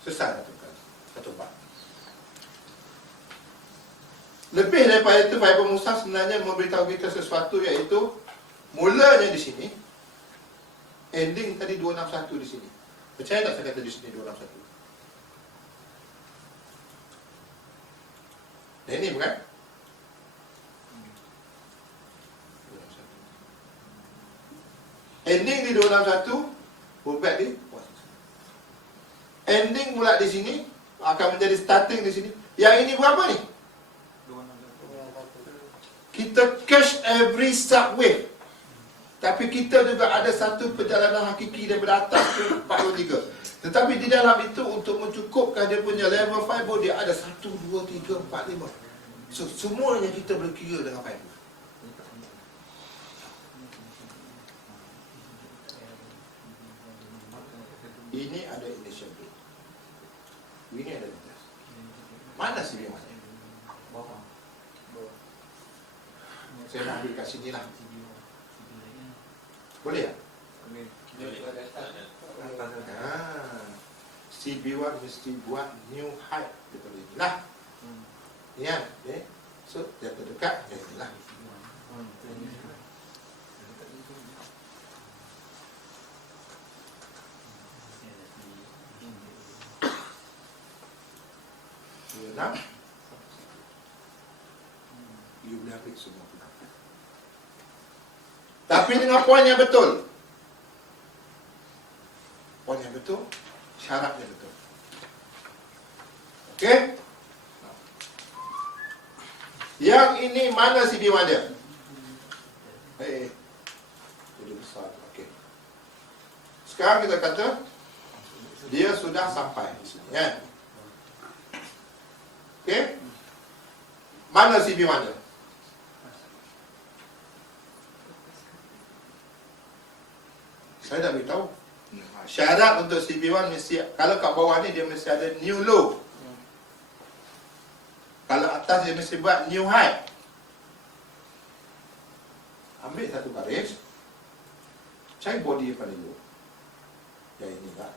Selesai satu bab. Lebih daripada itu, fiber Musa sebenarnya memberitahu kita sesuatu, iaitu mulanya di sini, ending tadi 261 di sini. Percaya tak saya kata di sini 261? Dan ini bukan? Ending di 261, pullback di 161. Ending pula di sini akan menjadi starting di sini. Yang ini berapa ni? Kita cash every subwave. Tapi kita juga ada satu perjalanan hakiki daripada atas ke 43. Tetapi di dalam itu untuk mencukupkan dia punya level fiber, dia ada 1, 2, 3, 4, 5. So semuanya kita boleh kira dengan fiber. Ini ada initial break. Ini ada retest. Mana sih dia masuk? Bawah. Saya nak ambil kat sini lah. Boleh tak? CB1 mesti buat new height daripada ini lah. Ni kan? Okay. So, dia terdekat, dia inilah. 26. You boleh ambil semua pendapat. Tapi dengan poin yang betul. Poin yang betul, syaratnya betul. Okey? Yang ini mana CB1 dia? Jadi besar. Okey. Sekarang kita kata dia sudah sampai di sini, kan? Okey? Mana CB1 dia? Saya dah beritahu. Syarat untuk CB1 mesti, kalau kat bawah ni dia mesti ada new low. Kalau atas dia mesti buat new high. Ambil satu baris, cari body yang paling low. Yang ini kan.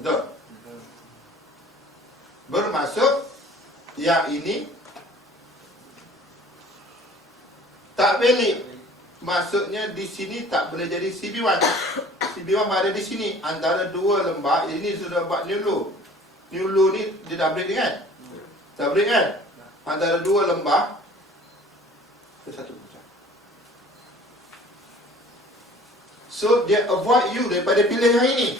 Betul? Bermaksud yang ini tak valid. Maksudnya di sini tak boleh jadi CB1. CB1 ada di sini antara dua lembah. Ini sudah buat new low. New low ni dia dah break kan? Dah break kan? Antara dua lembah ke satu puncak. So dia avoid you daripada pilih yang ini.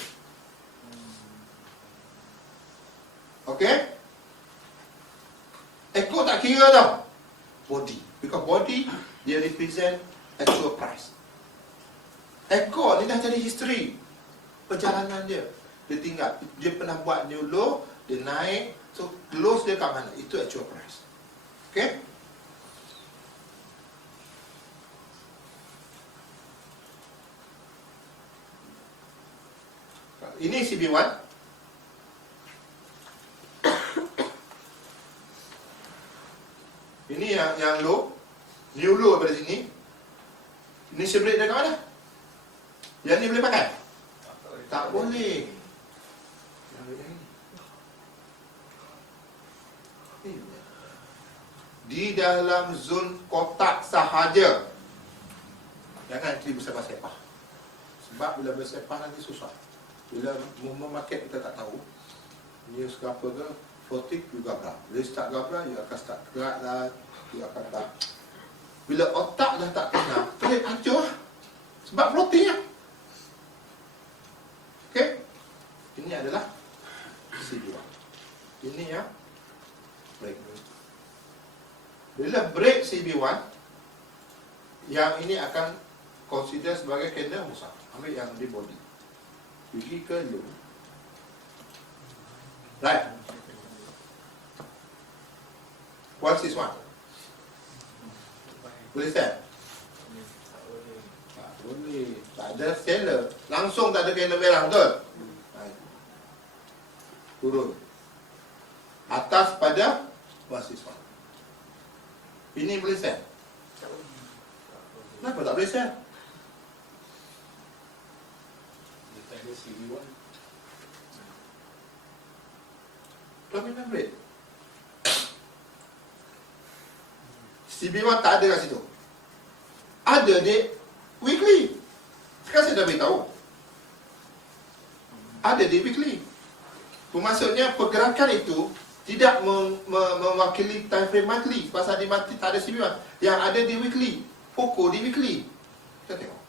Okay? Echo tak kira tau. Body. Because body dia represent actual price. Echo ni dah jadi history perjalanan dia. Dia tinggal, dia pernah buat new low, dia naik, so lows dia kat mana? Itu actual price. Okay? Ini CB1. Ini yang low, new low daripada sini. Ini break dia kat mana? Yang ni boleh pakai? Tak boleh. Di dalam zon kotak sahaja. Jangan cari bersepah-sepah. Sebab bila bersepah nanti susah. Bila movement market kita tak tahu, news ke apa ke, floating you gabra. Bila start gabra, you akan start kerat lah, you akan tak. Bila otak dah tak kenal, trade hancur lah. Sebab floating lah. Okay? Ini adalah CB1. Ini yang break. Bila break CB1, yang ini akan consider sebagai candle besar. Ambil yang di body. Pergi ke low. Right. What's this one? Boleh set? Tak boleh. Tak ada seller. Langsung tak ada candle merah, betul? Turun. Atas pada what's this one? Ini boleh set? Kenapa tak boleh set? Dia tak ada CB1. Dominant break. CB1 tak ada kat situ. Ada di weekly. Sekarang saya dah beritahu. Ada di weekly. Maksudnya pergerakan itu tidak mewakili time frame monthly. Pasal di monthly tak ada CB1. Yang ada di weekly. Pokok di weekly. Kita tengok.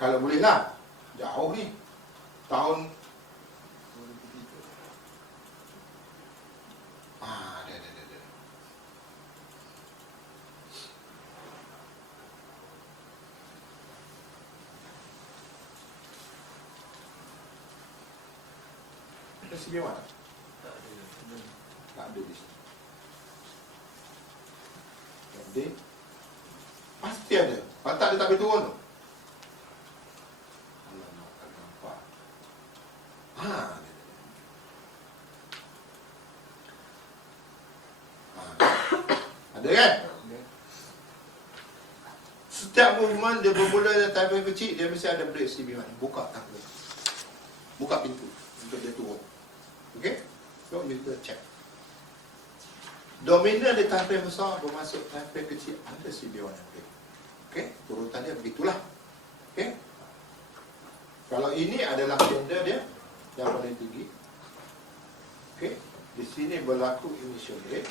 Kalau boleh lah. Jauh ni. Tahun ada. Ada CB1? Tak ada di sini. Jadi pasti ada. Kalau tak, dia tak boleh turun tu. Alamak, tak nampak. Ada kan? Setiap movement dia bermula dengan time frame kecil, dia mesti ada break CB1. Buka tak boleh. Buka pintu untuk dia turun. Okay? So kita check. Dominan di time frame besar bermaksud time frame kecil ada CB1 yang break. Okay? Turutan dia begitulah. Okay? Kalau ini adalah candle dia yang paling tinggi. Okey, di sini berlaku initial rate.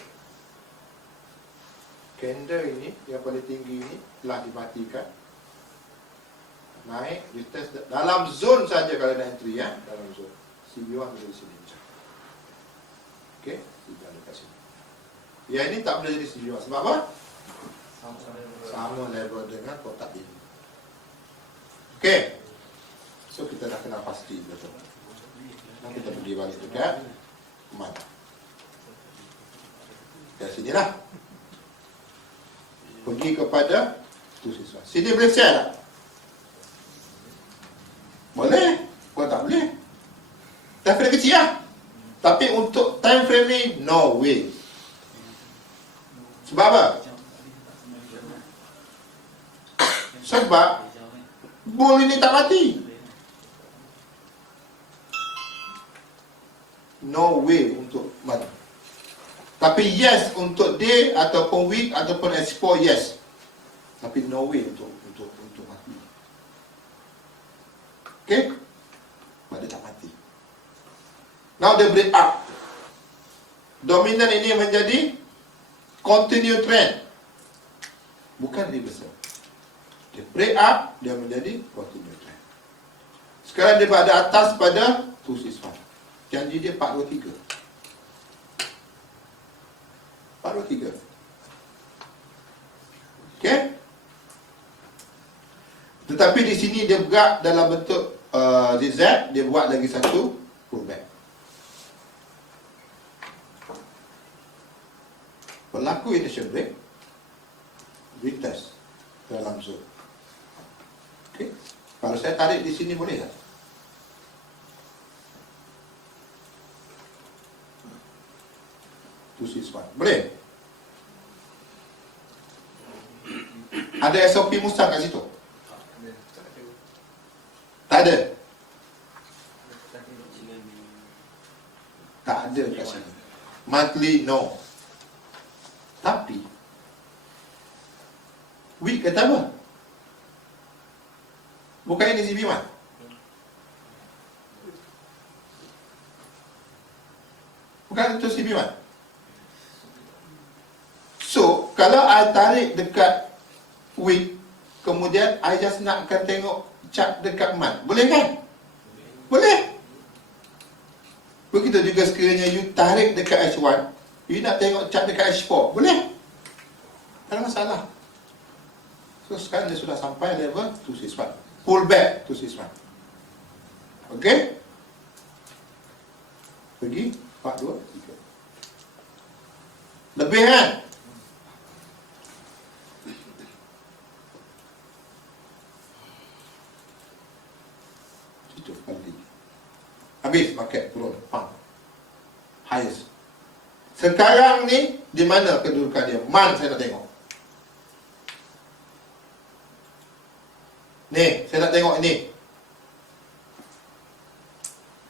Candle ini yang paling tinggi ini telah dimatikan. Naik, retest dalam zone saja kalau nak entry ya, dalam zone. CB1 boleh di sini. Okey, CB1 dekat sini. Yang ini tak boleh jadi CB1 sebab apa? Sama level dengan kotak ini. Okey. So kita dah kena pasti betul. Nah, kita pergi balik dekat mana? Dari sinilah. Pergi kepada tu siswa. Sini boleh share tak? Boleh. Kau tak boleh. Time frame kecil lah. Tapi untuk time frame ni, no way. Sebab apa? Sebab bull ini tak mati. No way untuk mati. Tapi yes untuk day ataupun week ataupun expo, yes. Tapi no way untuk mati. Okay? Sebab dia tak mati. Now dia break up. Dominan ini menjadi continue trend. Bukan reversal. Dia break up, dia menjadi continue trend. Sekarang dia berada atas pada 265. Janji dia 423. 423. Okey? Tetapi di sini dia bergerak dalam bentuk zigzag, dia buat lagi satu pullback. Berlaku initial break, retest dalam zone. Okey? Kalau saya tarik di sini boleh tak? Boleh? Ada SOP Mustang kat situ? Tak ada? Tak ada kat sini. Monthly, no. Tapi week kata apa? Bukan ini CB1. Bukan itu CB1. So, kalau I tarik dekat week, kemudian I just nakkan tengok chart dekat month, boleh kan? Boleh. Begitu juga sekiranya you tarik dekat H1, you nak tengok chart dekat H4, boleh. Tak ada masalah. So, sekarang dia sudah sampai level 261. Pull back 261. Okey? Pergi 4, 2, 3. Lebih kan? Itu paling tinggi. Habis market turun, pump. Highest. Sekarang ni di mana kedudukan dia? Man saya nak tengok. Ni, saya nak tengok ini.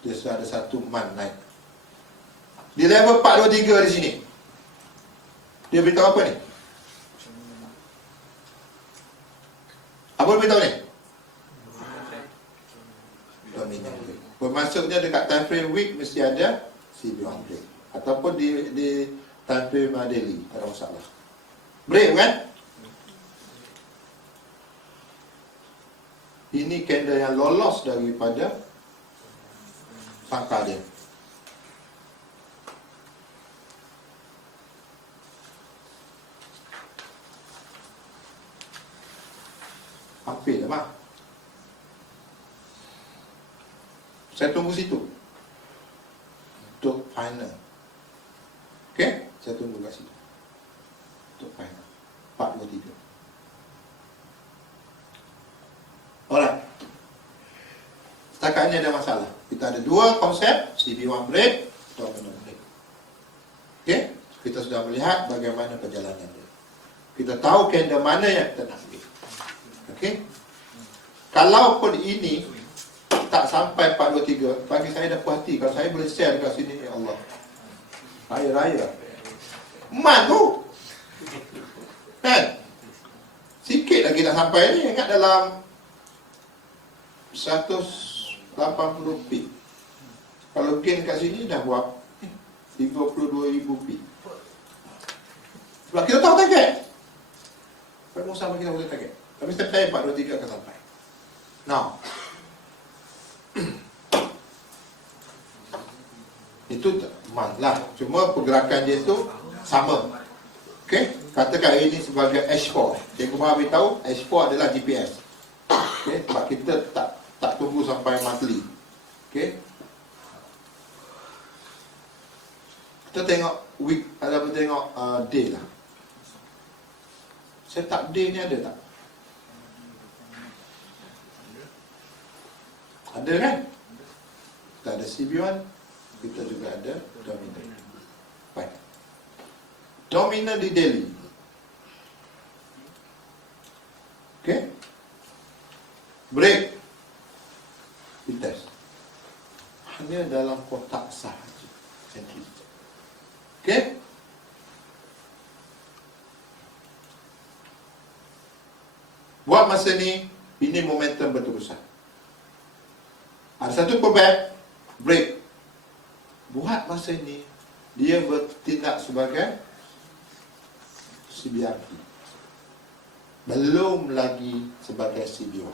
Dia sudah ada satu man naik. Di level 423 di sini. Dia beritahu apa ni? Apa dia beritahu ni? Dominan. Bermaksudnya dekat time frame week mesti ada CB1 break. Ataupun di time frame daily, tak ada masalah. Break kan? Ini candle yang lolos daripada sangka dia. Hampir dah, Mak. Saya tunggu situ untuk final. Okey? Saya tunggu kat situ untuk final. 423. Alright. Setakat ini ada masalah. Kita ada dua konsep, CB1 break, dominant break. Okey? Kita sudah melihat bagaimana perjalanan dia. Kita tahu candle mana yang kita nak ambil. Okey? Kalaupun ini tak sampai 423, bagi saya dah puas hati. Kalau saya boleh share dekat sini, ya Allah, raya-raya man tu kan, sikit lagi nak sampai ni. Ingat dalam 100 80 pit. Kalau gain kat sini dah buat 32,000 pit. Sebab kita tahu target. Pengusaha kita boleh target. Tapi setiap kali 423 akan sampai. Now, itu malah. Cuma pergerakan dia tu sama. Okey, katakan ini sebagai H4. Cikgu Maha beritahu H4 adalah GPS. Okey, sebab kita tak tunggu sampai monthly. Okey. Kita tengok week ataupun tengok day lah. Setup day ni ada tak? Ada kan? Kita ada CB1, kita juga ada dominant. Baik. Dominant di daily. Okey. Break. Dites. Hanya dalam kotak sahaja. Entry. Okey. Buat masa ni, ini momentum berterusan. Ada satu pullback, break. Buat masa ni, dia bertindak sebagai CBRT. Belum lagi sebagai CB1.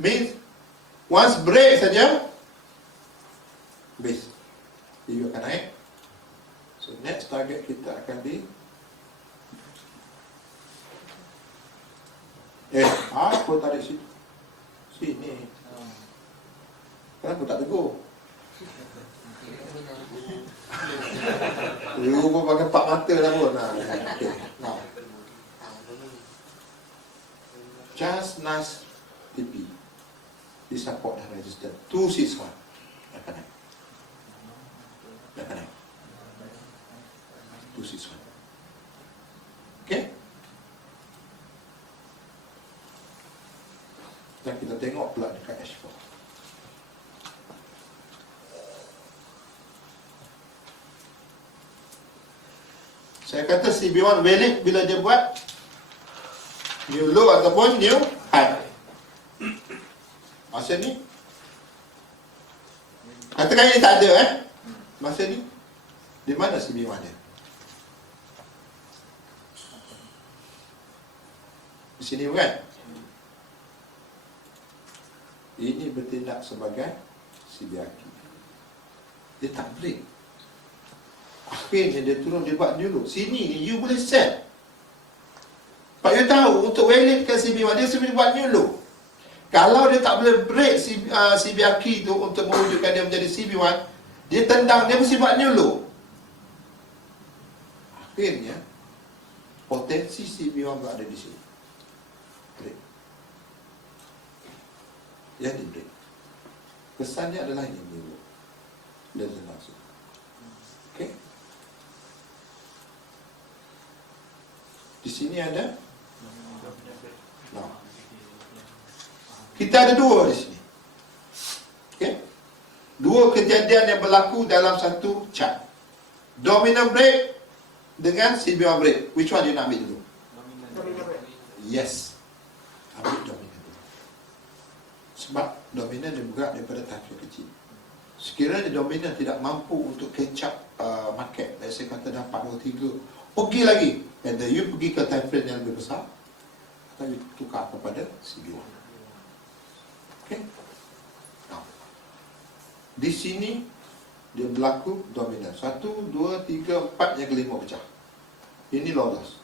Means, once break saja, base. Dia akan naik. So, next target kita akan di apa tarik situ? Sini. Kenapa tak tegur? Lu pun pakai 4 mata dah pun. Okay. Now. Just nice TP. Di support dan resistor. 261. Akan naik. Akan naik. 261. Okay? Dan kita tengok pula dekat H4. Saya kata CB1 valid bila dia buat new low ataupun new high. Masa ni katakan ini tak ada masa ni di mana CB1 dia? Di sini bukan? Ini bertindak sebagai CBRT. Dia tak break. Akhirnya dia turun, dia buat dulu. Sini ni you boleh set. Pak you tahu untuk validkan CB1 dia sebenarnya buat new low. Kalau dia tak boleh break CBRT tu untuk mewujudkan dia menjadi CB1, dia tendang, dia mesti buat new low. Akhirnya potensi CB1 berada di sini. Break. Yang di break. Kesannya adalah yang new low. Dan langsung. Okey. Di sini ada no. Kita ada dua di sini. Okey. Dua kejadian yang berlaku dalam satu chart. Dominant break dengan CB1 break. Which one you nak ambil dulu? Yes. Ambil dominant dulu. Sebab dominant dia bergerak daripada taraf yang kecil. Sekiranya dominan tidak mampu untuk catch up market, saya kata dapat 2-3, pergi lagi, either you pergi ke time frame yang lebih besar atau you tukar kepada CB1. Okay. Now, di sini dia berlaku dominan 1, 2, 3, 4 yang kelima pecah. Ini lolos.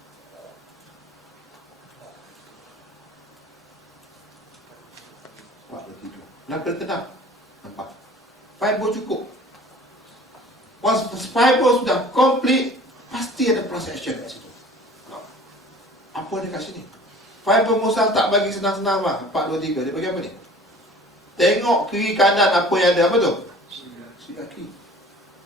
Nak terkenal. Nampak? Fiber cukup. Once fiber sudah complete, pasti ada price action kat situ. Apa dia kat sini? Fiber Musal tak bagi senang-senang bang. 4, 2, 3. Dia bagi apa ni? Tengok kiri kanan apa yang ada. Apa tu? Kaki.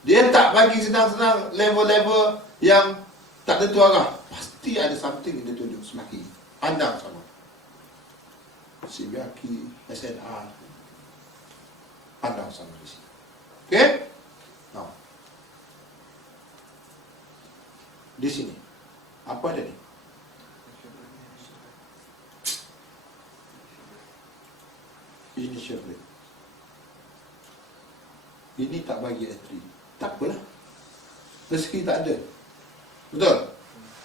Dia tak bagi senang-senang level-level yang tak tentu arah. Pasti ada something yang dia tunjuk semakin. Pandang sama. CBRT, SNR. Pandang sama di sini. Okay? Now. Di sini. Apa ada ni? Initial break. Ini tak bagi entry. Tak apalah. Rezeki tak ada. Betul?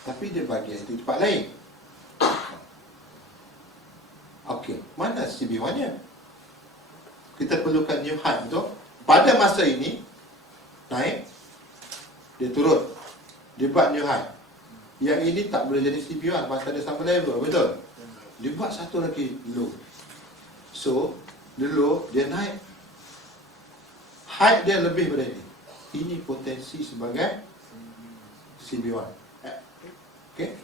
Tapi dia bagi entry tempat lain. Okey, mana CB1-nya? Kita perlukan new high, betul? Pada masa ini, naik, dia turun. Dia buat new high. Yang ini tak boleh jadi CB1 pasal dia sama level, betul? Dia buat satu lagi low. So, dulu dia naik. Height dia lebih daripada ini. Ini potensi sebagai CB1. Okay.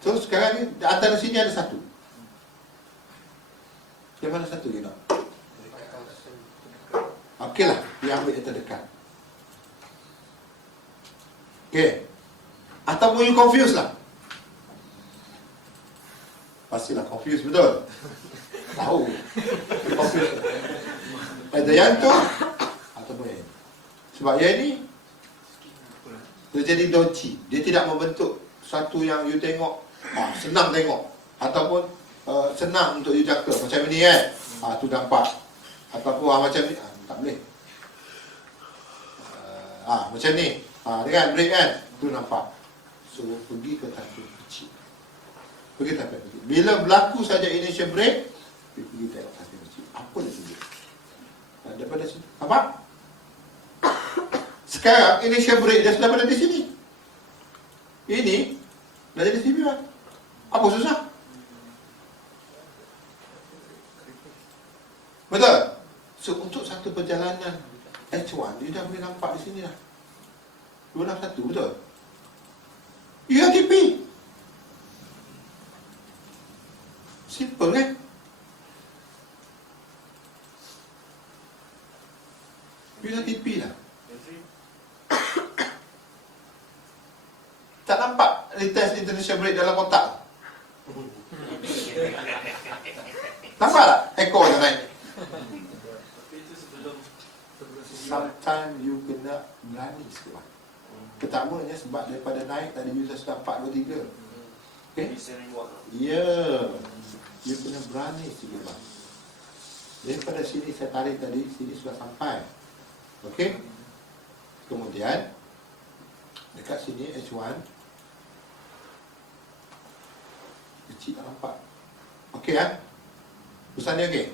So, sekarang ni antara sini ada satu. Yang mana satu dia nak? Okey lah, dia ambil yang terdekat. Okey. Ataupun you confuse lah. Pastilah confuse, betul? Tahu. Confuse. Ada yang tu ataupun yang ini. Sebab yang ini dia jadi dodgy. Dia tidak membentuk satu yang you tengok senang tengok. Ataupun senang untuk you jangka. Macam ini kan. Tu nampak. Ataupun macam ni. Tak boleh. Macam ni. Dia kan break kan. Tu nampak. So pergi ke target kecil. Pergi target kecil. Bila berlaku saja initial break, pergi tengok target kecil. Apa dia tunjuk? Daripada sini. Nampak? Sekarang initial break dia sudah berada di sini. Ini dah jadi CB kan? Apa susah? Betul? So untuk satu perjalanan H1 dia dah boleh nampak di sini dah. 261, betul? URTP. Simple kan? URTP lah. Tak nampak retest international break dalam kotak? Nampak tak? Ekor dah naik. Sometimes you kena berani sikit. Pertamanya sebab daripada naik tadi you sudah 423. Okay? Ya. You kena berani sikit bang. Daripada sini saya tarik tadi, sini sudah sampai. Okey. Kemudian dekat sini H1 kecil tak nampak. Okey kan? Pesan dia okey?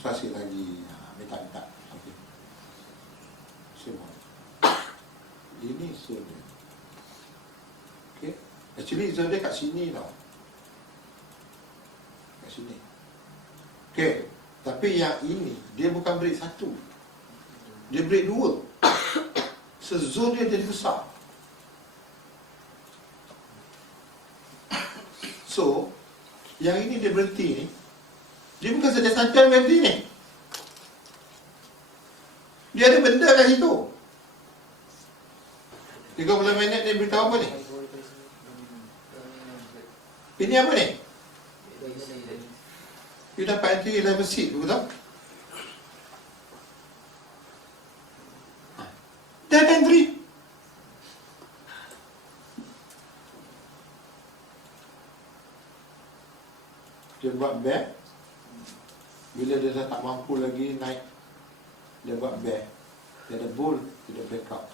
Sikit lagi. Minta. Okey. Semua. Ini zone dia. Okay. Actually zone dia kat sini tau. Kat sini. Okay. Tapi yang ini dia bukan break satu. Dia break dua. So zone dia jadi besar. So yang ini dia berhenti ni. Dia bukan saja santai berhenti ni. Dia ada benda kat situ. 30 minit dia beritahu apa ni? Ini apa ni? You dapat entry level seat, betul? Dah ada entry. Dia buat back. Bila dia dah tak mampu lagi naik, dia buat back. Dia ada bull, dia ada breakout.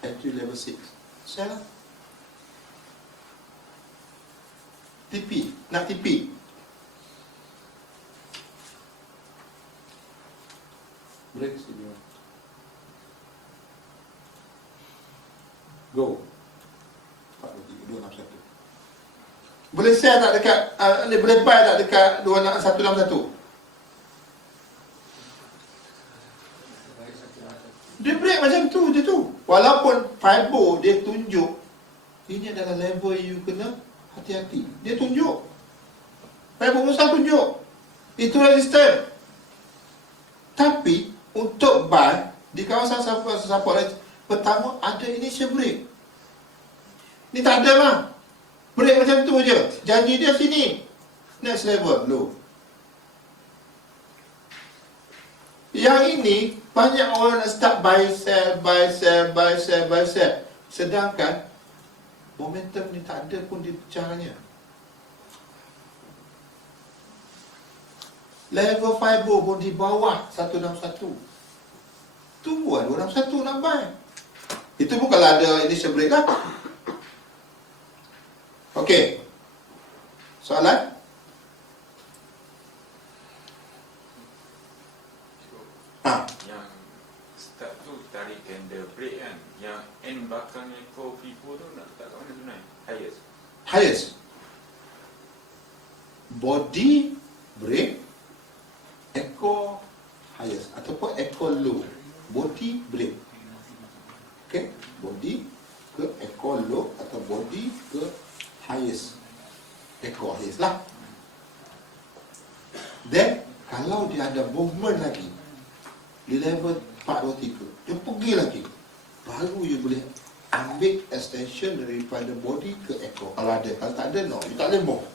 Entry level 6. Salah. TP. Nak TP. Break sini. Go. 4, 2, 3, 2, 6, 1. Boleh share tak dekat boleh buy tak dekat 161? Dia break macam tu je tu. Walaupun Fibo dia tunjuk ini adalah level you kena hati-hati. Dia tunjuk. Fibo Musa tunjuk. Itu resistant. Tapi untuk buy di kawasan support pertama ada initial break. Ni tak ada lah. Break macam tu je. Janji dia sini. Next level low. Yang ini banyak orang nak start buy sell. Sedangkan momentum ni tak ada pun di caranya. Level Fibo pun di bawah 161. Tunggu lah 261 nak buy. Itu pun kalau ada initial break lah. Okey. Soalan? Ha. Yang start tu tarik candle break kan. Yang end belakang ekor FIFO tu nak letak kat mana sebenarnya? Highest. Highest. Body break, echo highest ataupun echo low. Body break. Okey, body ke echo low atau body ke highest. Echo highest lah. Then kalau dia ada movement lagi di level 423, dia pergi lagi, baru you boleh ambil extension daripada body ke echo. Kalau ada, kalau tak ada, no, you tak boleh move.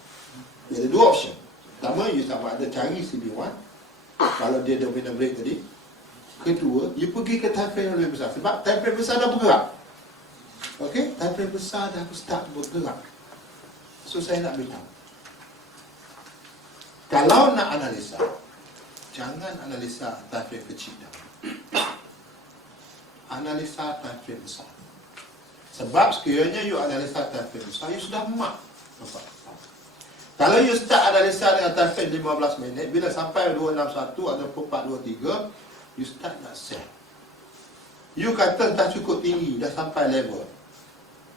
Dia ada dua option. Pertama, you sama ada cari CB1 kalau dia dominant break tadi. Kedua, you pergi ke time frame yang lebih besar. Sebab time frame besar dah bergerak. Okey, time frame besar dah start bergerak. So, saya nak beritahu. Kalau nak analisa, jangan analisa time frame kecil dah. Analisa time frame besar. Sebab sekiranya you analisa time frame besar, you sudah mak. Nampak? Kalau you start analisa dengan time frame 15 minit, bila sampai 261 ataupun 423, you start nak sell. You kata dah cukup tinggi, dah sampai level.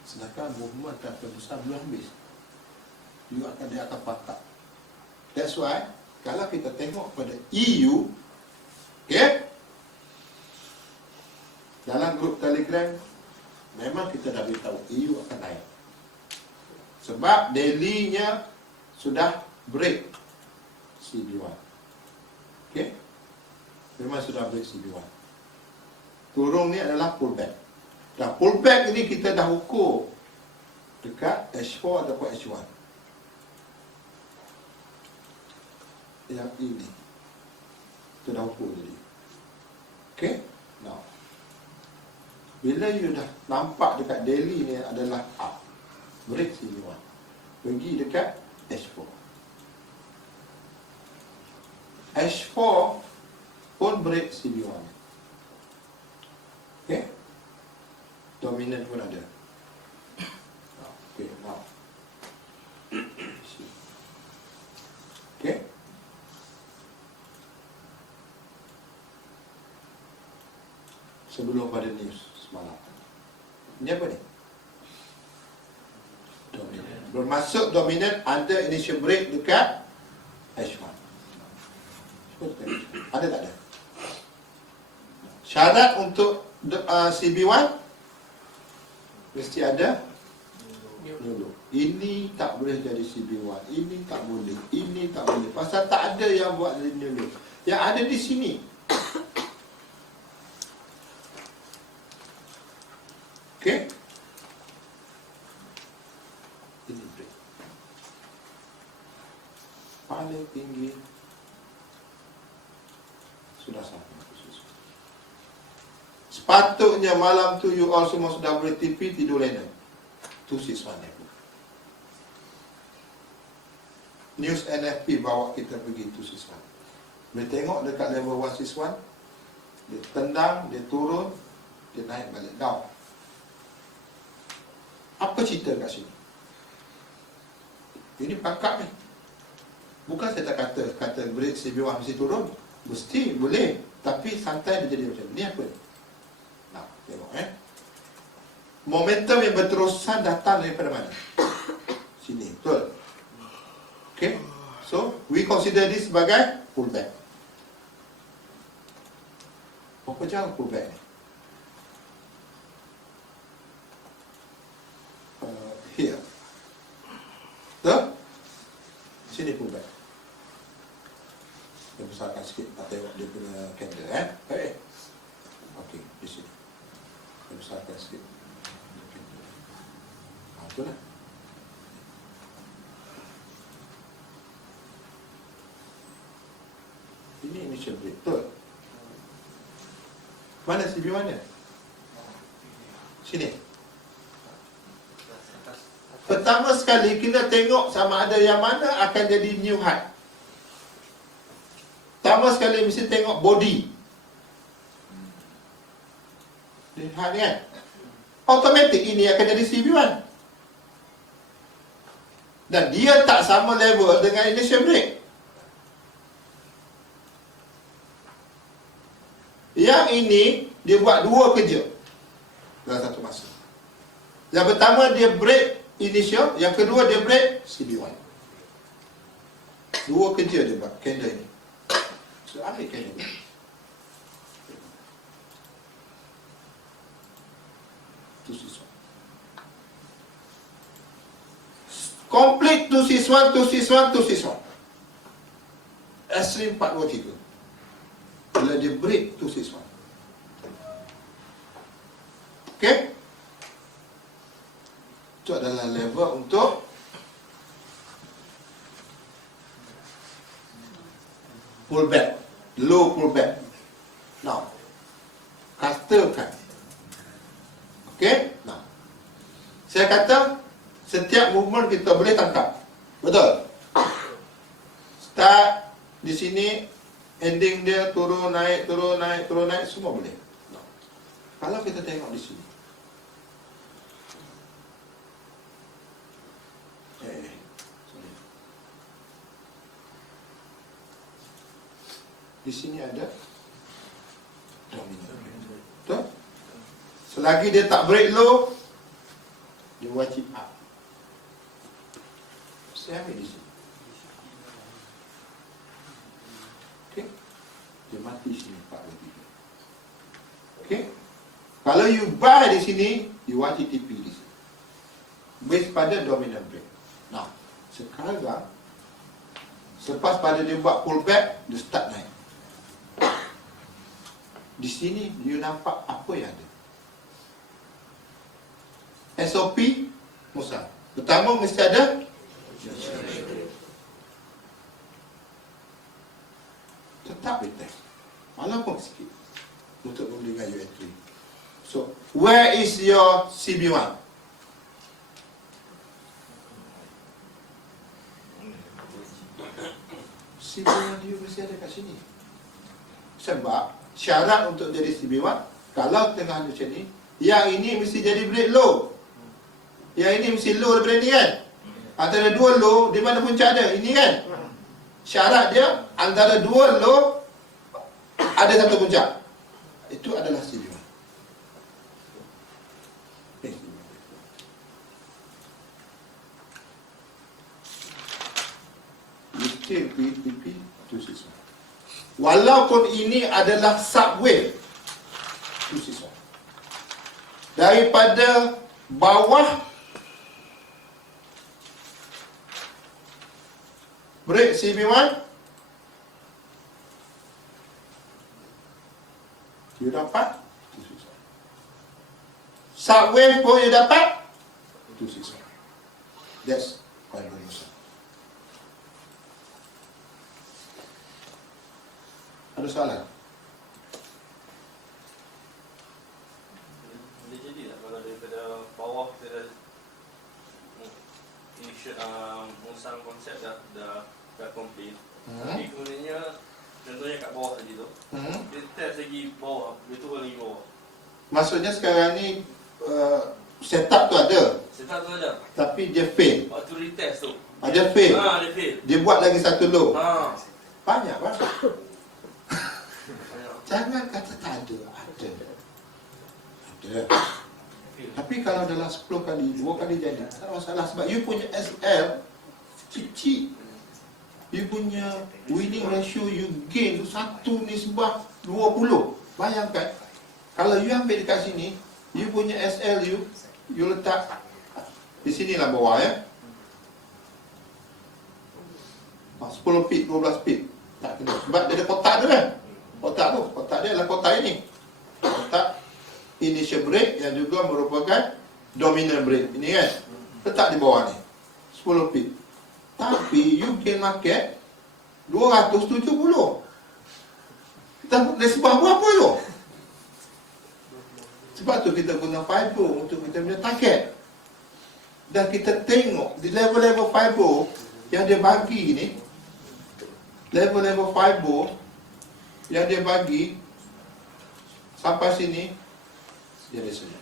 Sedangkan movement time frame besar belum habis. Dia akan patah. That's why, kalau kita tengok pada EU, okay, dalam grup Telegram, memang kita dah beritahu EU akan naik. Sebab daily-nya sudah break CB1. Okay? Memang sudah break CB1. Turun ni adalah pullback. Dan pullback ini kita dah ukur dekat H4 ataupun H1. Yang ini. Kita dah ukur tadi. Okay? Now, bila you dah nampak dekat daily ni adalah up, break CB1, pergi dekat H4. H4 pun break CB1. Okay? Dominant pun ada. Okay, now. Okay? Sebelum pada news semalam. Ini apa ni? Dominant. Bermaksud dominant ada initial break dekat H1. Ada tak ada? Syarat untuk CB1 mesti ada dulu. Ini tak boleh jadi CB1. Ini tak boleh. Ini tak boleh. Pasal tak ada yang buat dulu. Yang ada di sini. Okey? Ini break. Paling tinggi sudah sampai. Sepatutnya malam tu you all semua sudah boleh TP tidur lena. 261 aku. News NFP bawa kita pergi 261. Boleh tengok dekat level 161, dia tendang, dia turun, dia naik balik down. Apa cerita kat sini? Ini pangkat ni. Bukan saya tak kata break CB1 mesti turun. Mesti boleh. Tapi santai dia jadi macam ni. Ni apa ni? Nah, tengok momentum yang berterusan datang daripada mana? Sini, betul? Okay? So, we consider this sebagai pullback. Apa jauh pullback ni? Here. Betul? Sini pullback. Dia besarkan sikit, nak tengok dia punya candle, Okey, di sini. Dia besarkan sikit. Itulah. Ini initial break, betul? Mana CB1 dia? Sini. Pertama sekali kita tengok sama ada yang mana akan jadi new high. Pertama sekali mesti tengok body. hard ni kan. Automatik ini akan jadi CB1. Dan dia tak sama level dengan inertia brake. Yang ini dia buat dua kerja dalam satu masa. Yang pertama dia brake initial, yang kedua dia brake CB1. Dua kerja dia buat candle ini. So ambil candle ni. Tu siswa. Complete tu siswa, tu siswa, tu siswa. S3 4 2 3. Bila dia break tu siswa. Okey? Itu adalah level untuk pullback, low pullback. Now, katakan, okey? Now, saya kata setiap movement kita boleh tangkap, betul? Start di sini, ending dia turun naik, turun naik, turun naik, semua boleh. Now, kalau kita tengok di sini, sorry. Di sini ada dominant, betul? Selagi dia tak break low, dia wajib up. Saya ambil di sini. Okey. Dia mati sini 4 Okey. Kalau you buy di sini, you wajib TP di sini. Based pada dominant break. Nah, sekarang selepas pada dia buat pullback, dia start naik. Di sini you nampak apa yang ada. SOP Musa. Pertama mesti ada tetap retest walaupun sikit untuk memberikan you entry. So where is your CB1? CB1 you mesti ada kat sini. Sebab syarat untuk jadi CB1, kalau tengah macam ni, yang ini mesti jadi break low. Yang ini mesti low daripada ni kan. Antara dua low, di mana puncak dia? Ini kan. Syarat dia, antara dua low, ada satu puncak. Itu adalah CB1. Still PTP to siswa. Walaupun ini adalah subwave to siswa. Daripada bawah break CB1, you dapat to siswa. Subwave pun you dapat to siswa. That's convolution. Ada soalan? Boleh jadi tak kalau daripada bawah kita dah musang konsep dah complete. Jadi kemudiannya contohnya kat bawah tadi tu. Dia test lagi bawah, dia turun lagi bawah. Maksudnya sekarang ni setup tu ada, Setelah tu ada. tapi dia fail. Waktu retest tu. Dia fail. Dia fail. Dia buat lagi satu low. Banyak. Jangan kata tak ada. Ada. Tapi kalau dalam 10 kali, 2 kali jadi, tak ada masalah. Sebab you punya SL kecil. You punya winning ratio you gain tu 1/20. Bayangkan, kalau you ambil dekat sini, you punya SL you letak di sinilah bawah ya. 10 pip, 12 pip. Tak kena. Sebab dia ada kotak tu kan. Kotak dia adalah kotak ini. Kotak initial break yang juga merupakan dominant break. Ini kan. Letak di bawah ni. 10 pip. Tapi you gain market 270. Dari sebab apa tu? Sebab tu kita guna FIBO untuk kita punya target. Dan kita tengok di level-level FIBO yang dia bagi ni, level-level FIBO yang dia bagi sampai sini Dia ada zone.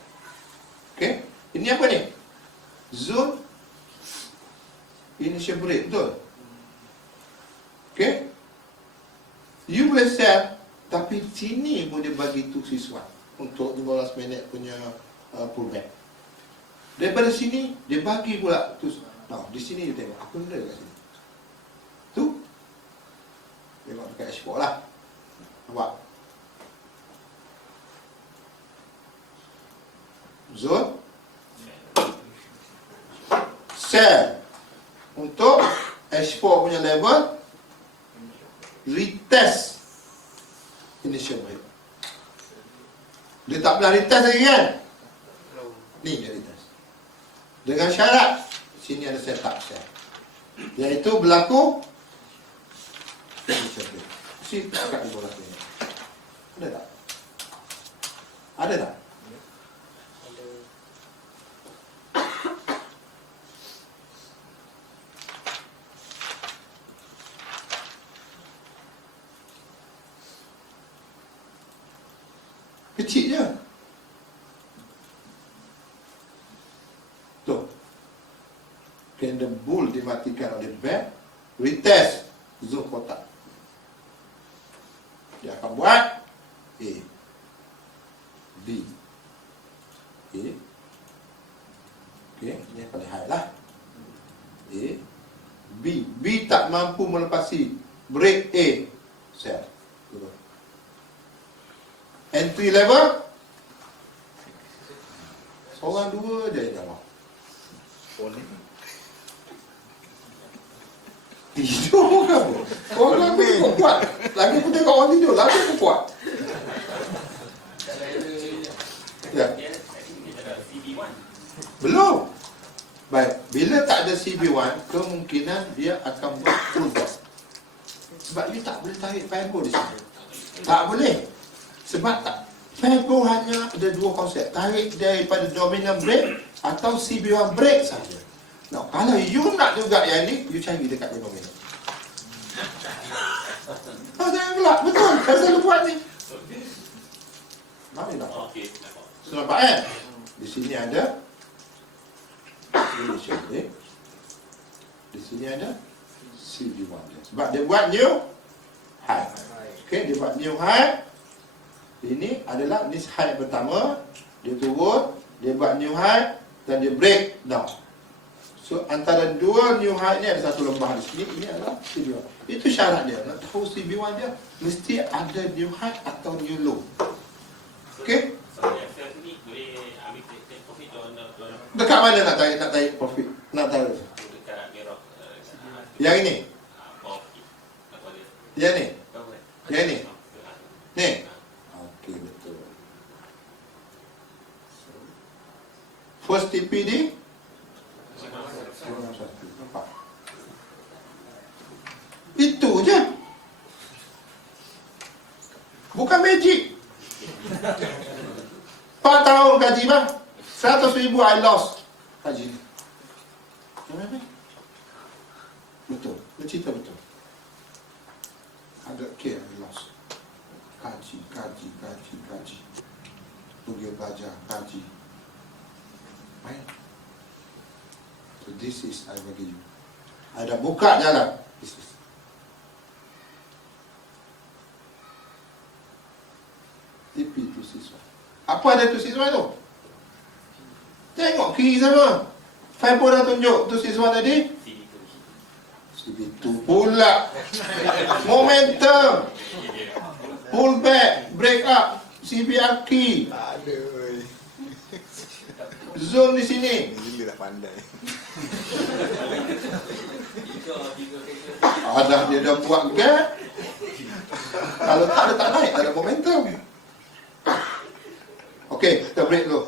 Okey. Ini apa ni? Zone initial brake, betul? Okey. You boleh set, tapi sini pun dia bagi tu siswa untuk 15 minit punya pullback. Daripada sini dia bagi pula tu. Nah, di sini you tengok apa benda kat sini. Tu. Tengok dekat dashboard lah. Nampak? Zone sell untuk H4 punya level, retest initial break. Dia tak pernah retest lagi kan? Ni dia retest. Dengan syarat sini ada setup sell, iaitu berlaku initial break. Mesti kat di bola sini. Ada tak? Ada tak? Kecil je. Tuh. Candle bull dimatikan oleh back. Retest zone kotak. Dia akan buat A, B, A. Okey, ini yang paling high lah. A, B. B tak mampu melepasi break A. Sell. Turun. Entry level seorang dua je yang jawab. Tidur ke apa? Orang lagu tu kuat. Lagi pun tengok orang tidur, lagu pun kuat. Ya. Belum. Baik, bila tak ada CB1, kemungkinan dia akan buat pullback. Sebab you tak boleh tarik Fibo di sini. Tak boleh. Sebab tak, Fibo hanya ada dua konsep, tarik daripada dominant break atau CB1 break saja. Nah, kalau you nak juga yang ni, you cari dekat dominant. Oh, jangan gelap, betul. Saya selalu buat ni. Mari nak. So, nampak kan? Di sini ada initial break. Di sini ada CB1. Sebab dia buat new high. Okay, dia buat new high. Ini adalah this high pertama, dia turun, dia buat new high dan dia break down. So antara dua new high ni ada satu lembah di sini, ini adalah CB1. Itu syarat dia. Nak tahu CB1 dia mesti ada new high atau new low. Okey? Dekat mana nak tarik profit? Nak tarik. Yang ini. Yang ni. Yang ni. Ni. Okey, betul. First TP di nampak? Itu je. Bukan magic. 4 tahun gaji bang, 100,000 I lost gaji. Betul, bercerita betul. Ada care I lost. Gaji. Pergi belajar, gaji. Baik. So this is I bagi you. I dah buka jalan. This is. TP tu siswa. Apa ada tu siswa tu? Tengok kiri sama. Fibo dah tunjuk tu siswa tadi. CB2 pula. Momentum. Pull back, break up, CBR key. Aduh. Zone di sini. Gila dah pandai. Ada dia dah buat gap. Kalau tak ada tak naik, ada momentum. Okey, kita break dulu.